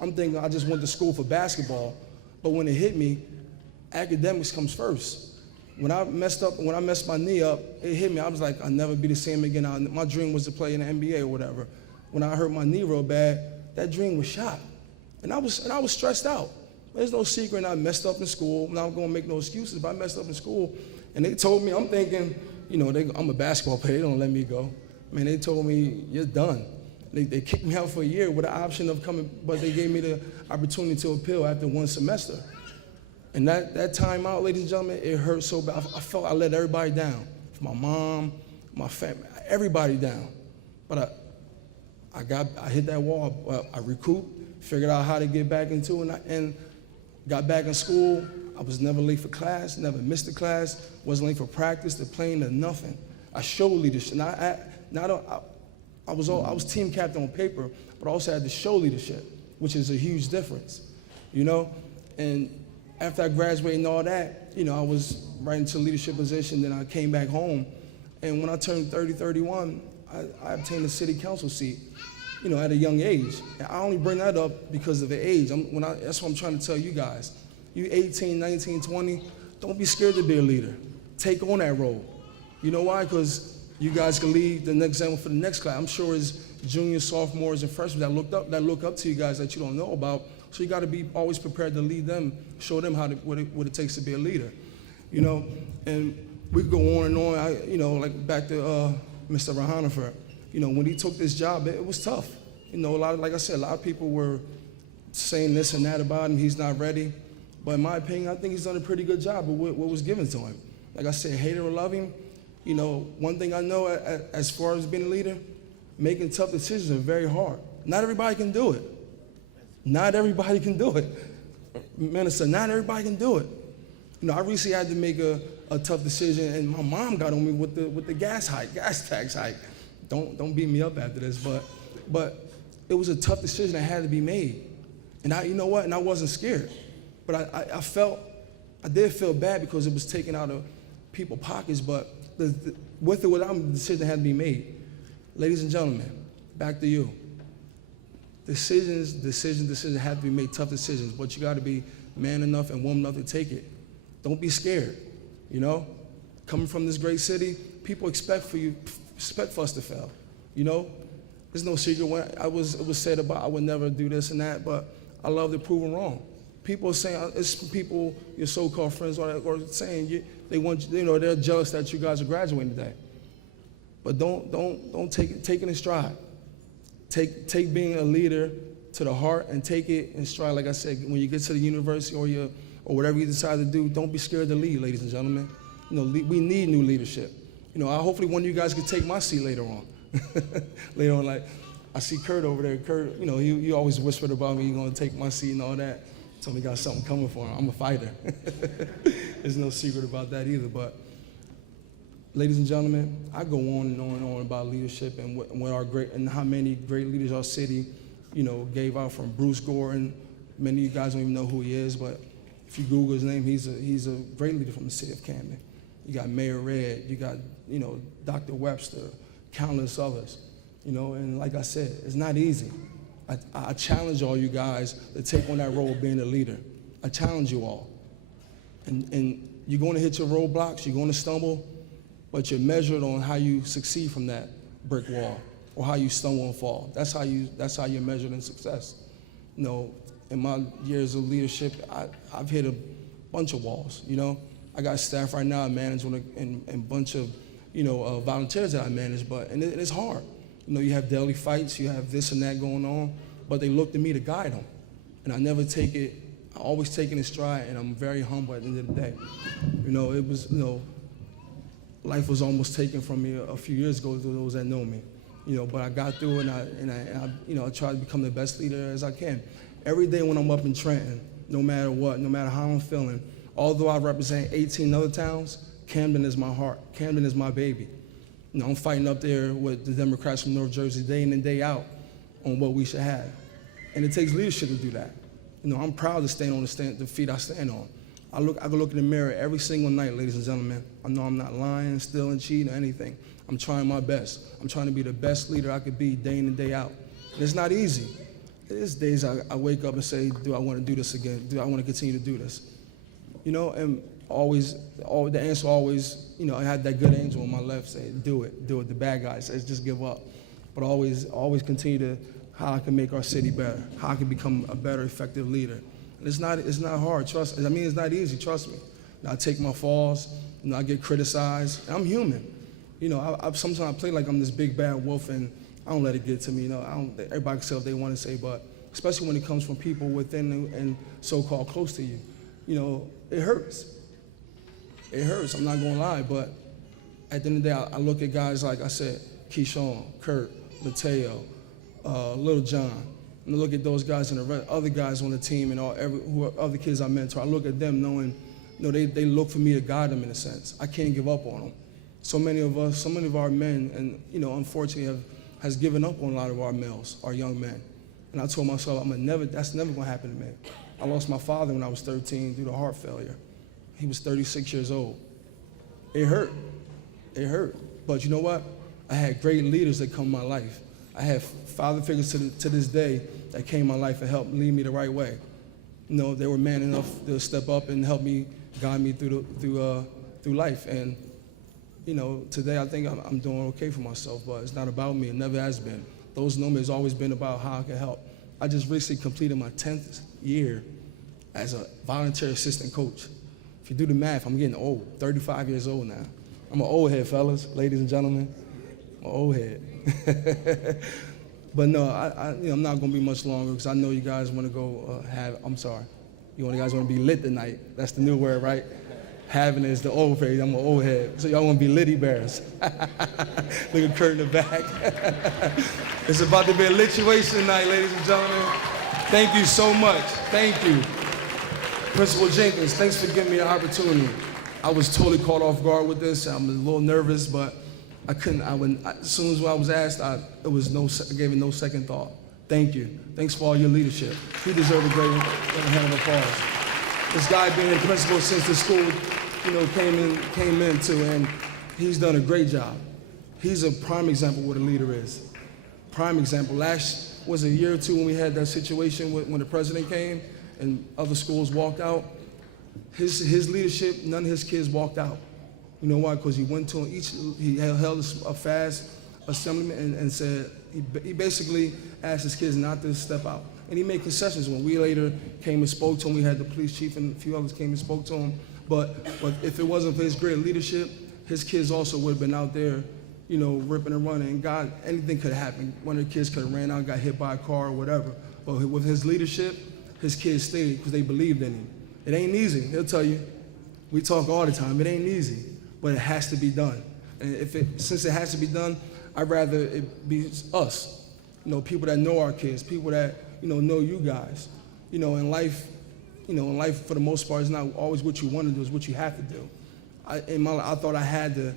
I'm thinking I just went to school for basketball. But when it hit me, academics comes first. When I messed my knee up, it hit me. I was like, I'll never be the same again. My dream was to play in the NBA or whatever. When I hurt my knee real bad, that dream was shot. And I was stressed out. There's no secret, I messed up in school. I'm not going to make no excuses, but I messed up in school. And they told me, I'm thinking, I'm a basketball player. They don't let me go. Man, they told me, you're done. They kicked me out for a year with the option of coming, but they gave me the opportunity to appeal after one semester. And that time out, ladies and gentlemen, it hurt so bad. I felt I let everybody down. My mom, my family, everybody down. But I hit that wall. I recouped, figured out how to get back into it, and got back in school. I was never late for class, never missed a class, wasn't late for practice, to playing, to nothing. I showed leadership. I was team captain on paper, but I also had to show leadership, which is a huge difference, And after I graduated and all that, I was right into a leadership position. Then I came back home, and when I turned 30, 31, I obtained a city council seat, at a young age. And I only bring that up because of the age. That's what I'm trying to tell you guys. You 18, 19, 20, don't be scared to be a leader. Take on that role. You know why? Because you guys can lead the next example for the next class. I'm sure it's juniors, sophomores, and freshmen that look up to you guys that you don't know about. So you got to be always prepared to lead them, show them what it takes to be a leader. And we could go on and on. Like back to Mr. Rahanafer. When he took this job, it was tough. Like I said, a lot of people were saying this and that about him. He's not ready. But in my opinion, I think he's done a pretty good job of what was given to him. Like I said, hate it or love him, one thing I know as far as being a leader, making tough decisions are very hard. Not everybody can do it. Not everybody can do it. Minister, not everybody can do it. You know, I recently had to make a tough decision, and my mom got on me with the gas tax hike. Don't beat me up after this, but it was a tough decision that had to be made. And you know what? And I wasn't scared, but I did feel bad because it was taken out of people's pockets. But with it, without the decision had to be made. Ladies and gentlemen, back to you. Decisions have to be made, tough decisions, but you got to be man enough and woman enough to take it. Don't be scared, you know? Coming from this great city, people expect for us to fail, you know? There's no secret. When it was said about I would never do this and that, but I love to prove them wrong. People are saying, it's people, your so-called friends, or saying they want you know, they're jealous that you guys are graduating today. But don't take it in stride. Take being a leader to the heart and take it in stride. Like I said, when you get to the university or whatever you decide to do, don't be scared to lead, ladies and gentlemen. You know, we need new leadership. You know, hopefully one of you guys could take my seat later on. Later on, like, I see Kurt over there. Kurt, you know, he always whispered about me, he's gonna take my seat and all that. Told me he got something coming for him. I'm a fighter. There's no secret about that either, but ladies and gentlemen, I go on and on and on about leadership and what our great and how many great leaders our city, you know, gave out, from Bruce Gordon. Many of you guys don't even know who he is, but if you Google his name, he's a great leader from the city of Camden. You got Mayor Red, you got, you know, Dr. Webster, countless others, you know, and like I said, it's not easy. I challenge all you guys to take on that role of being a leader. I challenge you all. And you're going to hit your roadblocks, you're going to stumble, but you're measured on how you succeed from that brick wall or how you stumble and fall. That's how you're measured in success. You know, in my years of leadership, I've hit a bunch of walls, you know. I got staff right now I manage and a bunch of, you know, volunteers that I manage, and it's hard. You know, you have daily fights, you have this and that going on, but they look to me to guide them. And I never take it, I always take it in stride, and I'm very humble at the end of the day. You know, it was, you know, life was almost taken from me a few years ago to those that know me. You know, but I got through it, and I you know, I try to become the best leader as I can. Every day when I'm up in Trenton, no matter what, no matter how I'm feeling, although I represent 18 other towns, Camden is my heart. Camden is my baby. You know, I'm fighting up there with the Democrats from North Jersey day in and day out on what we should have. And it takes leadership to do that. You know, I'm proud to stand on the feet I stand on. I can look in the mirror every single night, ladies and gentlemen. I know I'm not lying, stealing, cheating, or anything. I'm trying my best. I'm trying to be the best leader I could be day in and day out. And it's not easy. There's days I wake up and say, do I want to do this again? Do I want to continue to do this? You know, and the answer always, you know, I had that good angel on my left saying, do it. The bad guy says, just give up. But always continue to, how I can make our city better, how I can become a better, effective leader. And it's not hard, trust me. I mean, it's not easy, trust me. And I take my falls, you know, I get criticized. I'm human. You know, sometimes I play like I'm this big bad wolf, and I don't let it get to me. You know, everybody can say what they want to say, but especially when it comes from people within and so-called close to you, you know, it hurts. It hurts, I'm not gonna lie, but at the end of the day, I look at guys like I said, Keyshawn, Kurt, Mateo, Little John, and I look at those guys and the other guys on the team and other kids I mentor. I look at them knowing, you know, they look for me to guide them in a sense. I can't give up on them. So many of our men, and you know, unfortunately, has given up on a lot of our males, our young men. And I told myself, that's never gonna happen to me. I lost my father when I was 13 due to heart failure. He was 36 years old. It hurt. It hurt. But you know what? I had great leaders that come in my life. I have father figures to this day that came in my life and helped lead me the right way. You know, they were man enough to step up and help me, guide me through life. And you know, today I think I'm doing okay for myself, but it's not about me. It never has been. Those know me, it's always been about how I can help. I just recently completed my 10th year as a volunteer assistant coach. If you do the math, I'm getting old, 35 years old now. I'm an old head, fellas, ladies and gentlemen. I'm an old head. But no, I'm not gonna be much longer because I know you guys wanna go you guys wanna be lit tonight. That's the new word, right? Having is the old phrase, I'm an old head. So y'all wanna be litty bears. Look at Kurt in the back. It's about to be a lituation tonight, ladies and gentlemen. Thank you so much. Thank you. Principal Jenkins, thanks for giving me the opportunity. I was totally caught off guard with this. I'm a little nervous, but I couldn't. As soon as I was asked, I gave it no second thought. Thank you. Thanks for all your leadership. You deserve a great hand of applause. This guy been in principal since the school, came into, and he's done a great job. He's a prime example of what a leader is. Prime example. Last was a year or two when we had that situation when the president came and other schools walked out. His leadership, none of his kids walked out. You know why? Because he went to he held a fast assemblyman and said, he basically asked his kids not to step out. And he made concessions when we later came and spoke to him. We had the police chief and a few others came and spoke to him. But if it wasn't for his great leadership, his kids also would have been out there, ripping and running. And God, anything could have happened. One of the kids could have ran out, got hit by a car or whatever. But with his leadership, his kids stayed because they believed in him. It ain't easy, he'll tell you. We talk all the time, it ain't easy, but it has to be done. And since it has to be done, I'd rather it be us, people that know our kids, people that, know you guys. In life, for the most part, it's not always what you want to do, it's what you have to do. I thought I had to,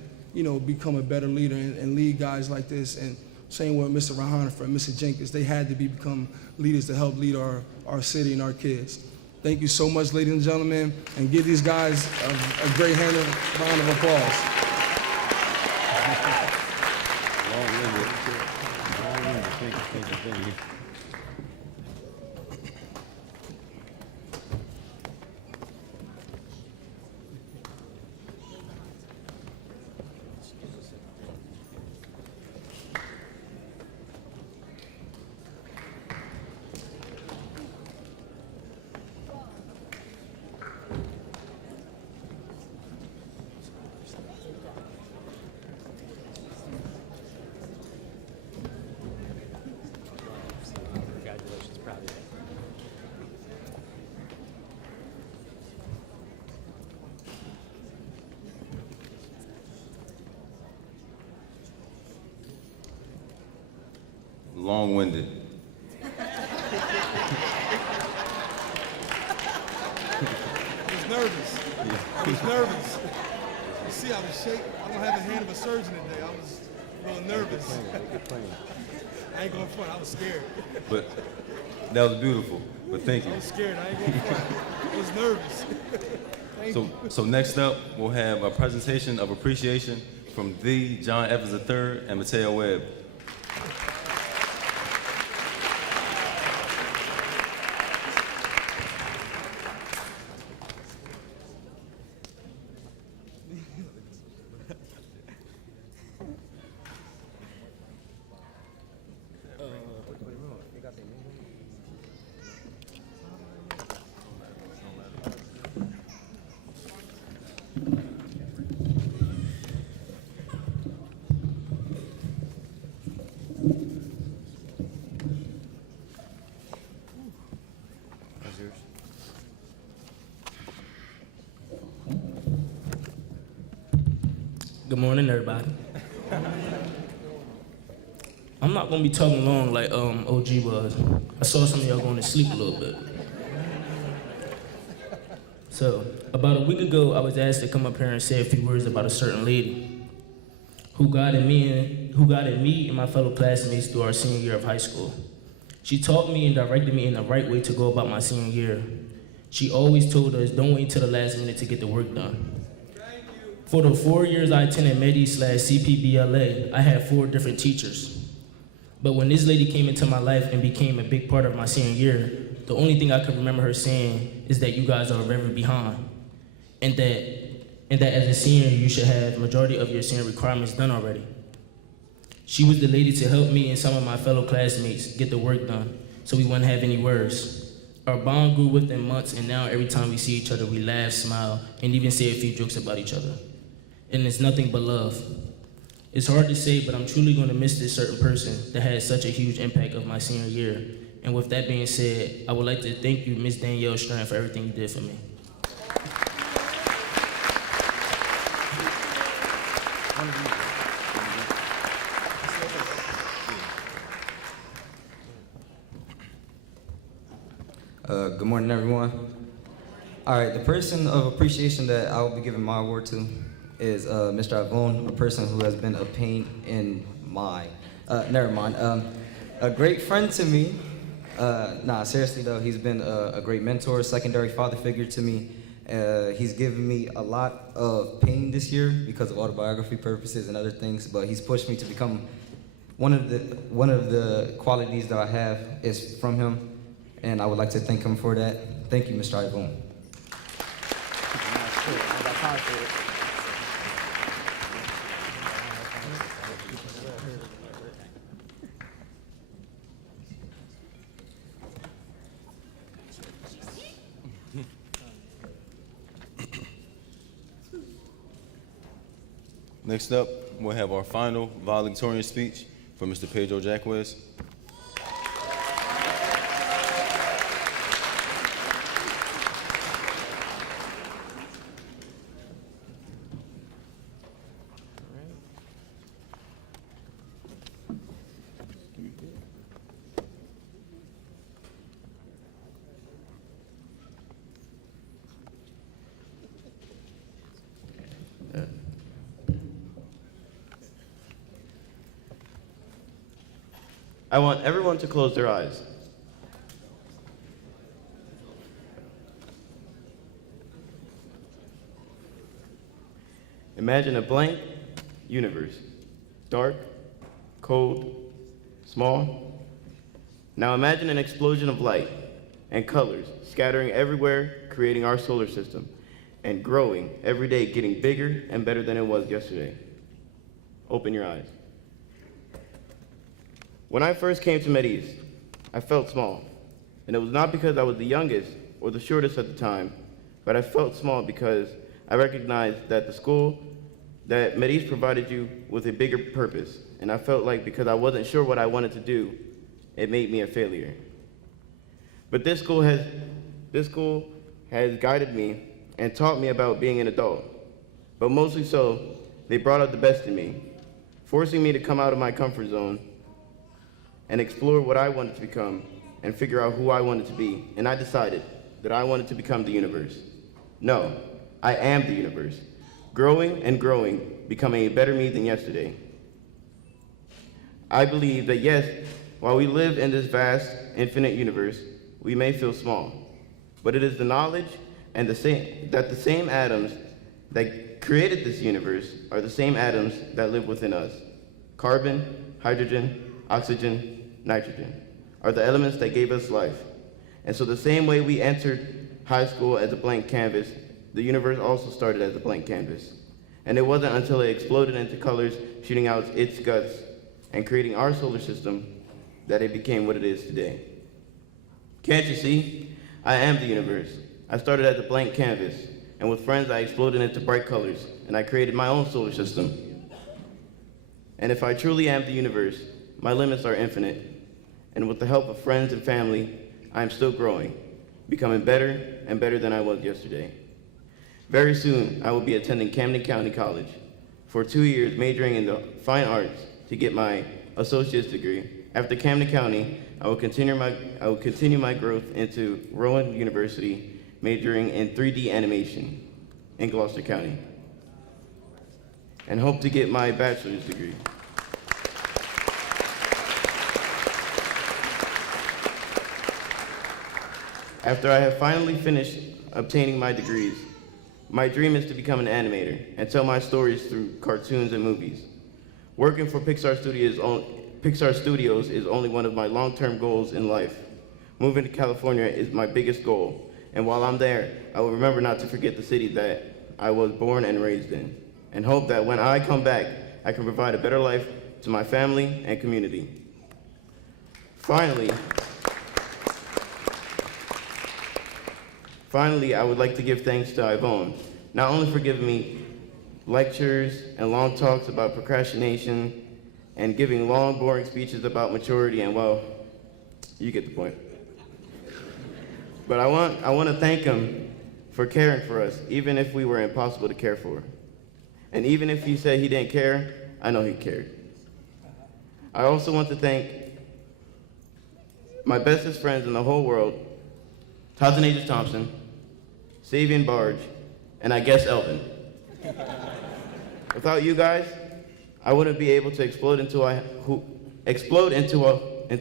become a better leader and lead guys like this. And same with Mr. Rahanifer and Mr. Jenkins, they had to become leaders to help lead our city and our kids. Thank you so much, ladies and gentlemen, and give these guys a great round of applause. Thank you. Congratulations, proud of you. Long-winded. I was nervous. You see, I was shaking. I don't have the hand of a surgeon today. I was a little nervous. I ain't going front. I was scared. But that was beautiful. But thank you. I was scared. I ain't going front. I was nervous. Thank you. So next up, we'll have a presentation of appreciation from the John Evans III and Mateo Webb. Good morning, everybody. I'm not gonna be talking long like OG was. I saw some of y'all going to sleep a little bit. So, about a week ago, I was asked to come up here and say a few words about a certain lady who guided me and my fellow classmates through our senior year of high school. She taught me and directed me in the right way to go about my senior year. She always told us, don't wait till the last minute to get the work done. For the 4 years I attended Medi/CPBLA, I had 4 different teachers. But when this lady came into my life and became a big part of my senior year, the only thing I could remember her saying is that you guys are very behind. And that as a senior, you should have the majority of your senior requirements done already. She was the lady to help me and some of my fellow classmates get the work done so we wouldn't have any worries. Our bond grew within months, and now every time we see each other, we laugh, smile, and even say a few jokes about each other. And it's nothing but love. It's hard to say, but I'm truly going to miss this certain person that had such a huge impact of my senior year. And with that being said, I would like to thank you, Ms. Danielle Strand, for everything you did for me. Good morning, everyone. All right, the person of appreciation that I will be giving my award to is Mr. Avon, a person who has been a pain in my, a great friend to me. Seriously though, he's been a great mentor, secondary father figure to me. He's given me a lot of pain this year because of autobiography purposes and other things, but he's pushed me to become one of the qualities that I have is from him, and I would like to thank him for that. Thank you, Mr. Ivone. Next up, we'll have our final valedictorian speech from Mr. Pedro Jacquez. I want everyone to close their eyes. Imagine a blank universe, dark, cold, small. Now imagine an explosion of light and colors scattering everywhere, creating our solar system, and growing every day, getting bigger and better than it was yesterday. Open your eyes. When I first came to MedEast, I felt small, and it was not because I was the youngest or the shortest at the time, but I felt small because I recognized that the school, that MedEast provided you with a bigger purpose, and I felt like because I wasn't sure what I wanted to do, it made me a failure. But this school has guided me and taught me about being an adult, but mostly so, they brought out the best in me, forcing me to come out of my comfort zone and explore what I wanted to become and figure out who I wanted to be. And I decided that I wanted to become the universe. No, I am the universe, growing and growing, becoming a better me than yesterday. I believe that yes, while we live in this vast, infinite universe, we may feel small, but it is the knowledge and that the same atoms that created this universe are the same atoms that live within us. Carbon, hydrogen, oxygen, nitrogen are the elements that gave us life. And so the same way we entered high school as a blank canvas, the universe also started as a blank canvas. And it wasn't until it exploded into colors, shooting out its guts and creating our solar system, that it became what it is today. Can't you see? I am the universe. I started as a blank canvas, and with friends I exploded into bright colors, and I created my own solar system. And if I truly am the universe, my limits are infinite, and with the help of friends and family, I am still growing, becoming better and better than I was yesterday. Very soon, I will be attending Camden County College for 2 years, majoring in the fine arts to get my associate's degree. After Camden County, I will continue my growth into Rowan University, majoring in 3D animation in Gloucester County, and hope to get my bachelor's degree. After I have finally finished obtaining my degrees, my dream is to become an animator and tell my stories through cartoons and movies. Working for Pixar Studios is only one of my long-term goals in life. Moving to California is my biggest goal, and while I'm there, I will remember not to forget the city that I was born and raised in, and hope that when I come back, I can provide a better life to my family and community. Finally, I would like to give thanks to Yvonne, not only for giving me lectures and long talks about procrastination and giving long, boring speeches about maturity and, well, you get the point. But I want to thank him for caring for us, even if we were impossible to care for. And even if he said he didn't care, I know he cared. I also want to thank my bestest friends in the whole world Tazanages Thompson, Savian Barge, and I guess Elvin. Without you guys, I wouldn't be able to explode into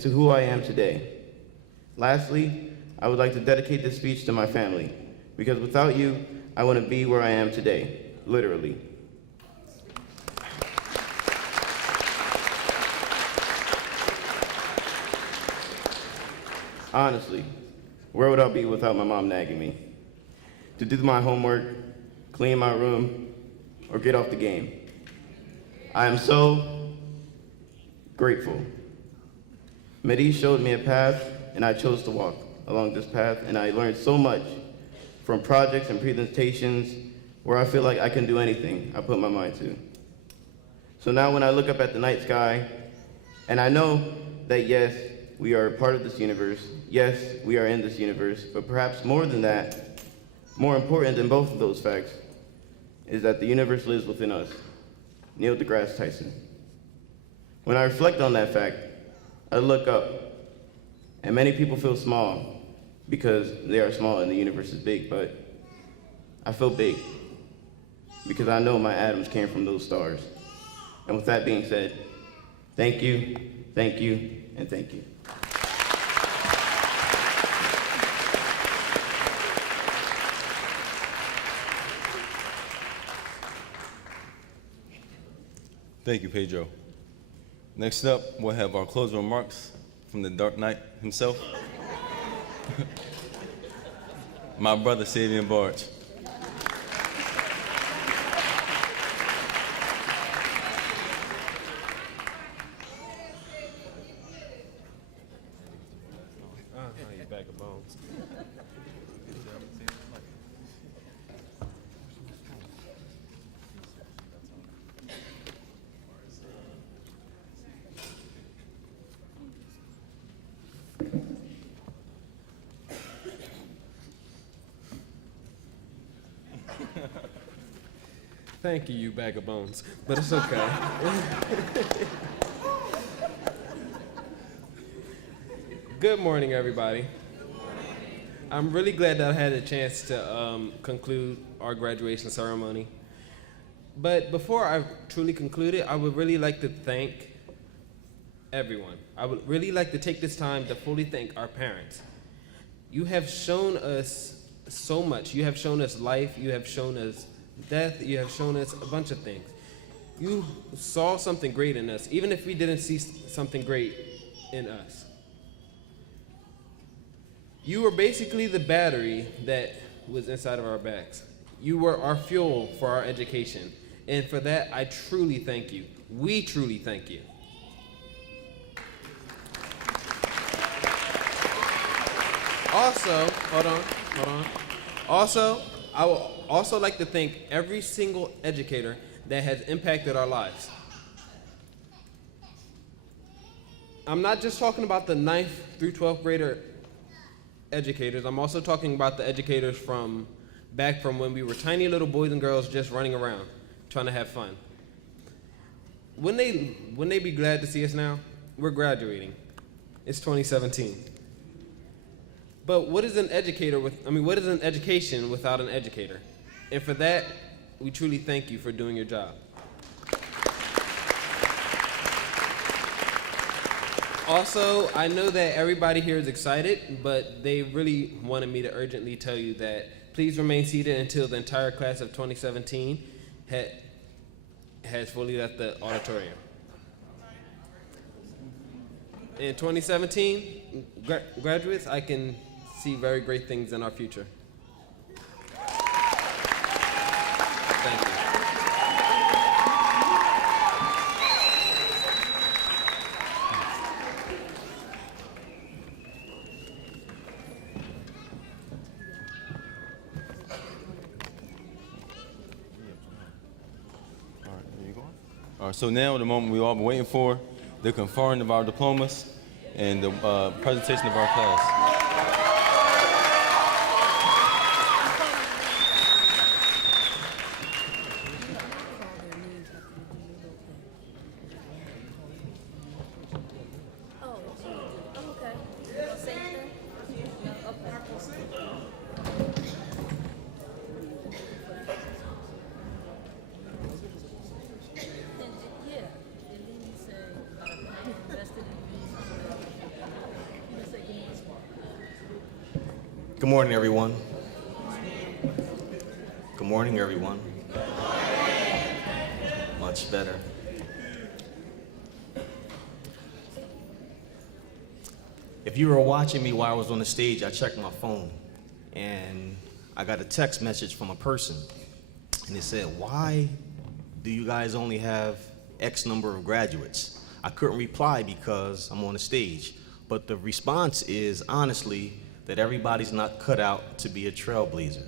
who I am today. Lastly, I would like to dedicate this speech to my family, because without you, I wouldn't be where I am today, literally. Honestly, where would I be without my mom nagging me to do my homework, clean my room, or get off the game? I am so grateful. Medi showed me a path, and I chose to walk along this path, and I learned so much from projects and presentations where I feel like I can do anything I put my mind to. So now when I look up at the night sky, and I know that yes, we are a part of this universe, yes, we are in this universe, but perhaps more than that, more important than both of those facts, is that the universe lives within us. Neil deGrasse Tyson. When I reflect on that fact, I look up, and many people feel small because they are small and the universe is big, but I feel big because I know my atoms came from those stars. And with that being said, thank you, and thank you. Thank you, Pedro. Next up, we'll have our closing remarks from the Dark Knight himself. My brother, Savian Barge. You bag of bones. Thank you, you bag of bones, but it's okay. Good morning, everybody. I'm really glad that I had a chance to conclude our graduation ceremony. But before I truly conclude it, I would really like to thank everyone. I would really like to take this time to fully thank our parents. You have shown us so much. You have shown us life. You have shown us death. You have shown us a bunch of things. You saw something great in us, even if we didn't see something great in us. You were basically the battery that was inside of our backs. You were our fuel for our education. And for that, I truly thank you. We truly thank you. Also, hold on. Also, I would also like to thank every single educator that has impacted our lives. I'm not just talking about the 9th through 12th grader educators. I'm also talking about the educators from back from when we were tiny little boys and girls just running around, trying to have fun. Wouldn't they be glad to see us now? We're graduating. It's 2017. But what is an education without an educator? And for that, we truly thank you for doing your job. Also, I know that everybody here is excited, but they really wanted me to urgently tell you that please remain seated until the entire class of 2017 has fully left the auditorium. In 2017, graduates, I can see very great things in our future. Thank you. All right, so now the moment we've all been waiting for, the conferring of our diplomas and the presentation of our class. Good morning, everyone. Good morning, everyone. Much better. If you were watching me while I was on the stage, I checked my phone and I got a text message from a person and it said, "Why do you guys only have X number of graduates?" I couldn't reply because I'm on the stage, but the response is honestly that everybody's not cut out to be a trailblazer.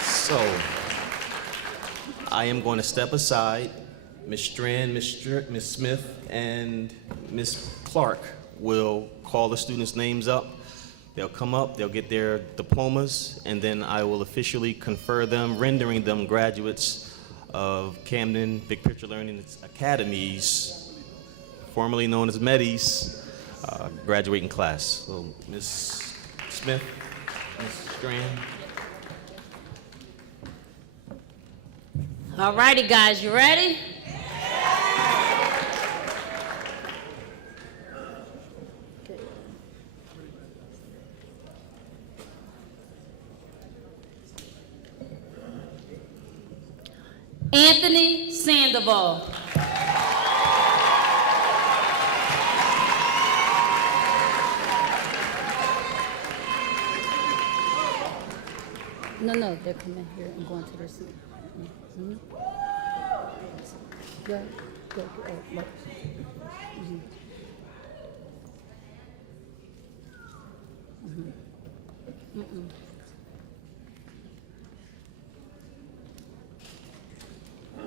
So, I am going to step aside. Ms. Strand, Ms. Smith, and Ms. Clark will call the students' names up. They'll come up, they'll get their diplomas, and then I will officially confer them, rendering them graduates of Camden Big Picture Learning Academies, formerly known as MEDI's, graduating class. So, Ms. Smith, Ms. Strand. All righty, guys, you ready? Anthony Sandoval. No, they're coming here and going to their seat. Mm-hmm. Yeah, go, look. Mm-hmm. Mm-hmm. Mm-mm.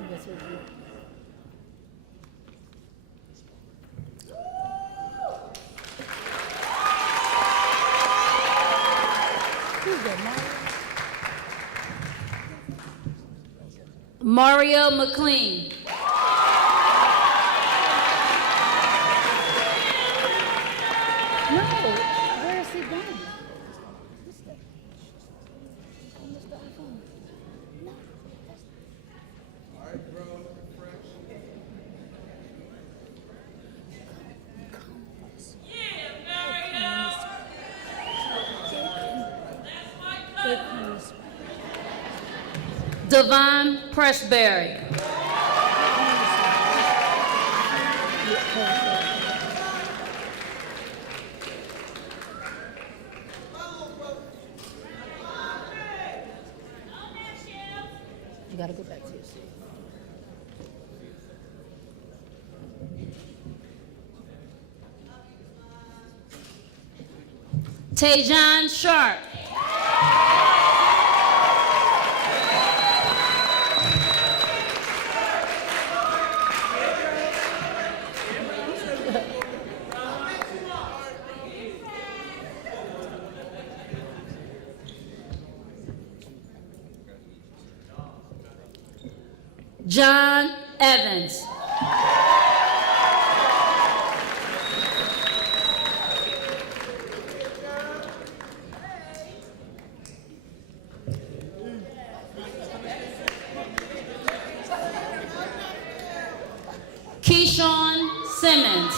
That's what you Who's that, Mario McLean. No, where is he going? Devon Pressberry. You gotta go back to your seat. Tajon Sharp. John Evans. Keyshawn Simmons.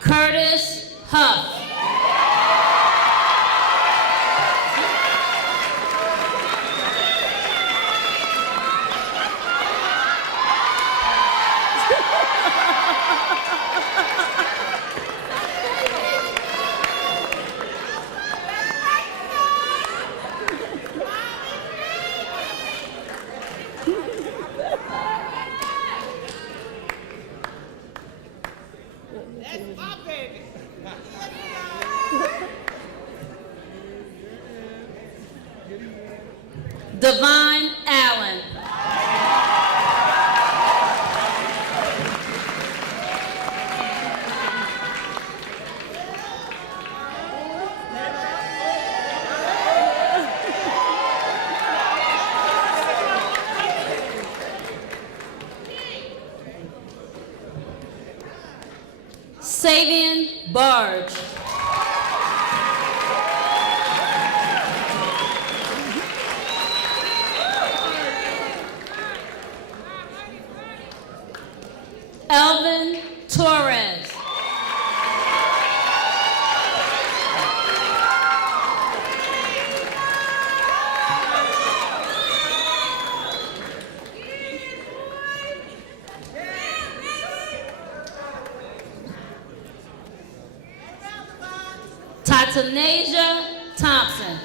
Curtis Huff. Divine Allen. Savian Barge. Elvin Torres. Tatanasia Thompson.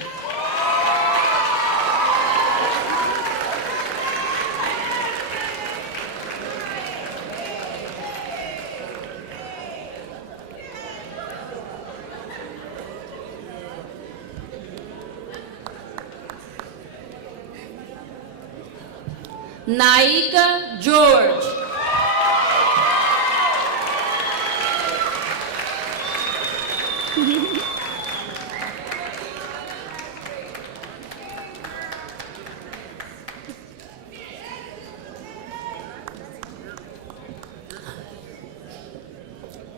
Naika George.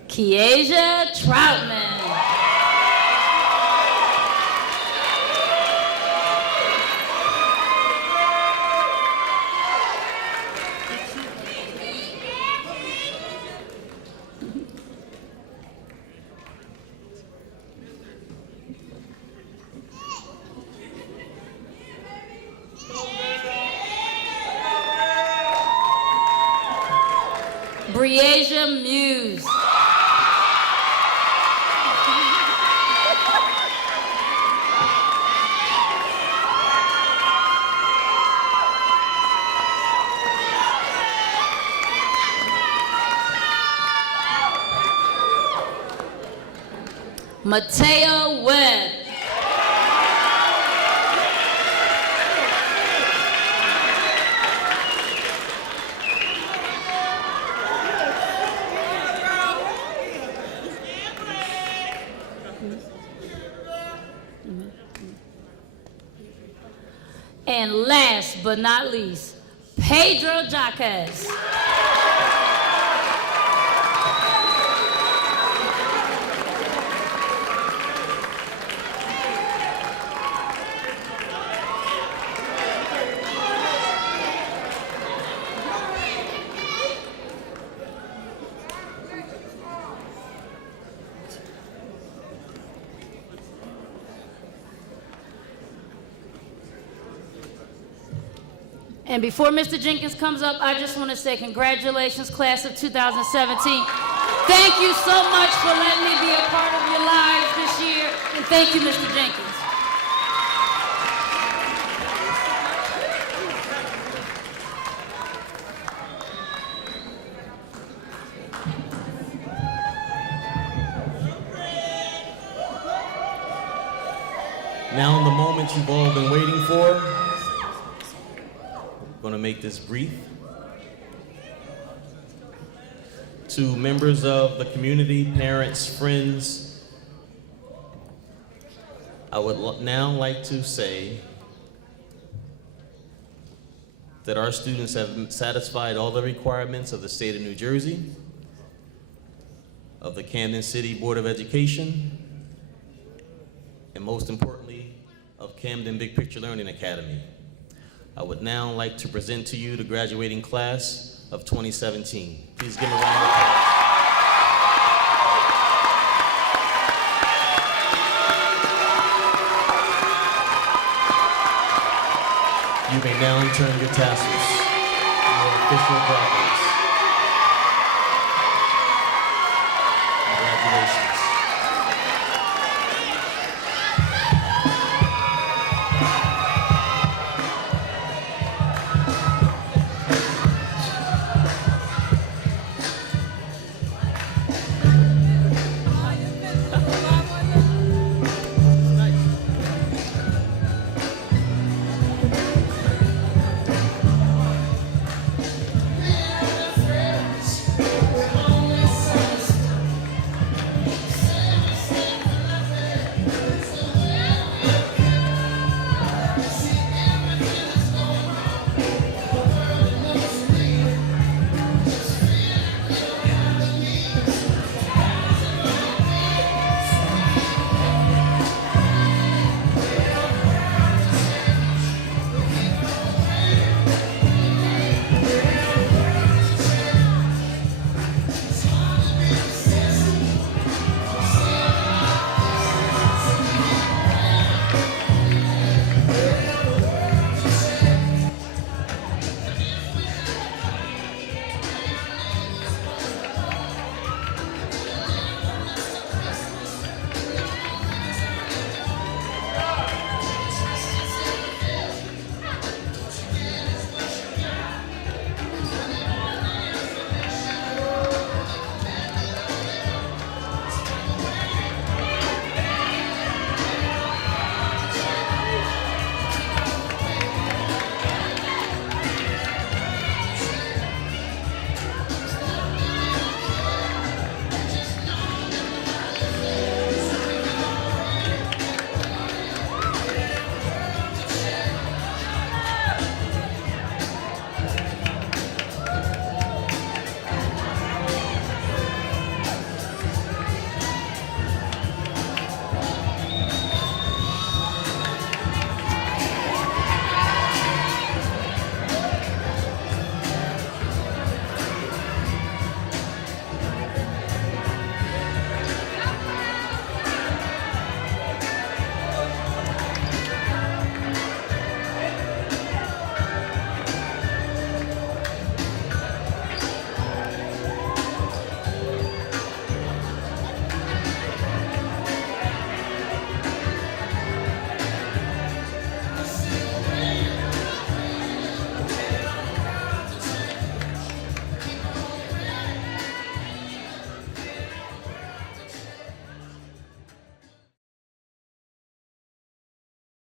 Kiesia Troutman. Briasia Muse. Mateo Webb. And last but not least, Pedro Jaquez. And before Mr. Jenkins comes up, I just want to say congratulations, class of 2017. Thank you so much for letting me be a part of your lives this year. And thank you, Mr. Jenkins. Now the moment you've all been waiting for. I'm going to make this brief. To members of the community, parents, friends, I would now like to say that our students have satisfied all the requirements of the state of New Jersey, of the Camden City Board of Education, and most importantly, of Camden Big Picture Learning Academy. I would now like to present to you the graduating class of 2017. Please give me a round of applause. You may now turn your tassels, your official graduates.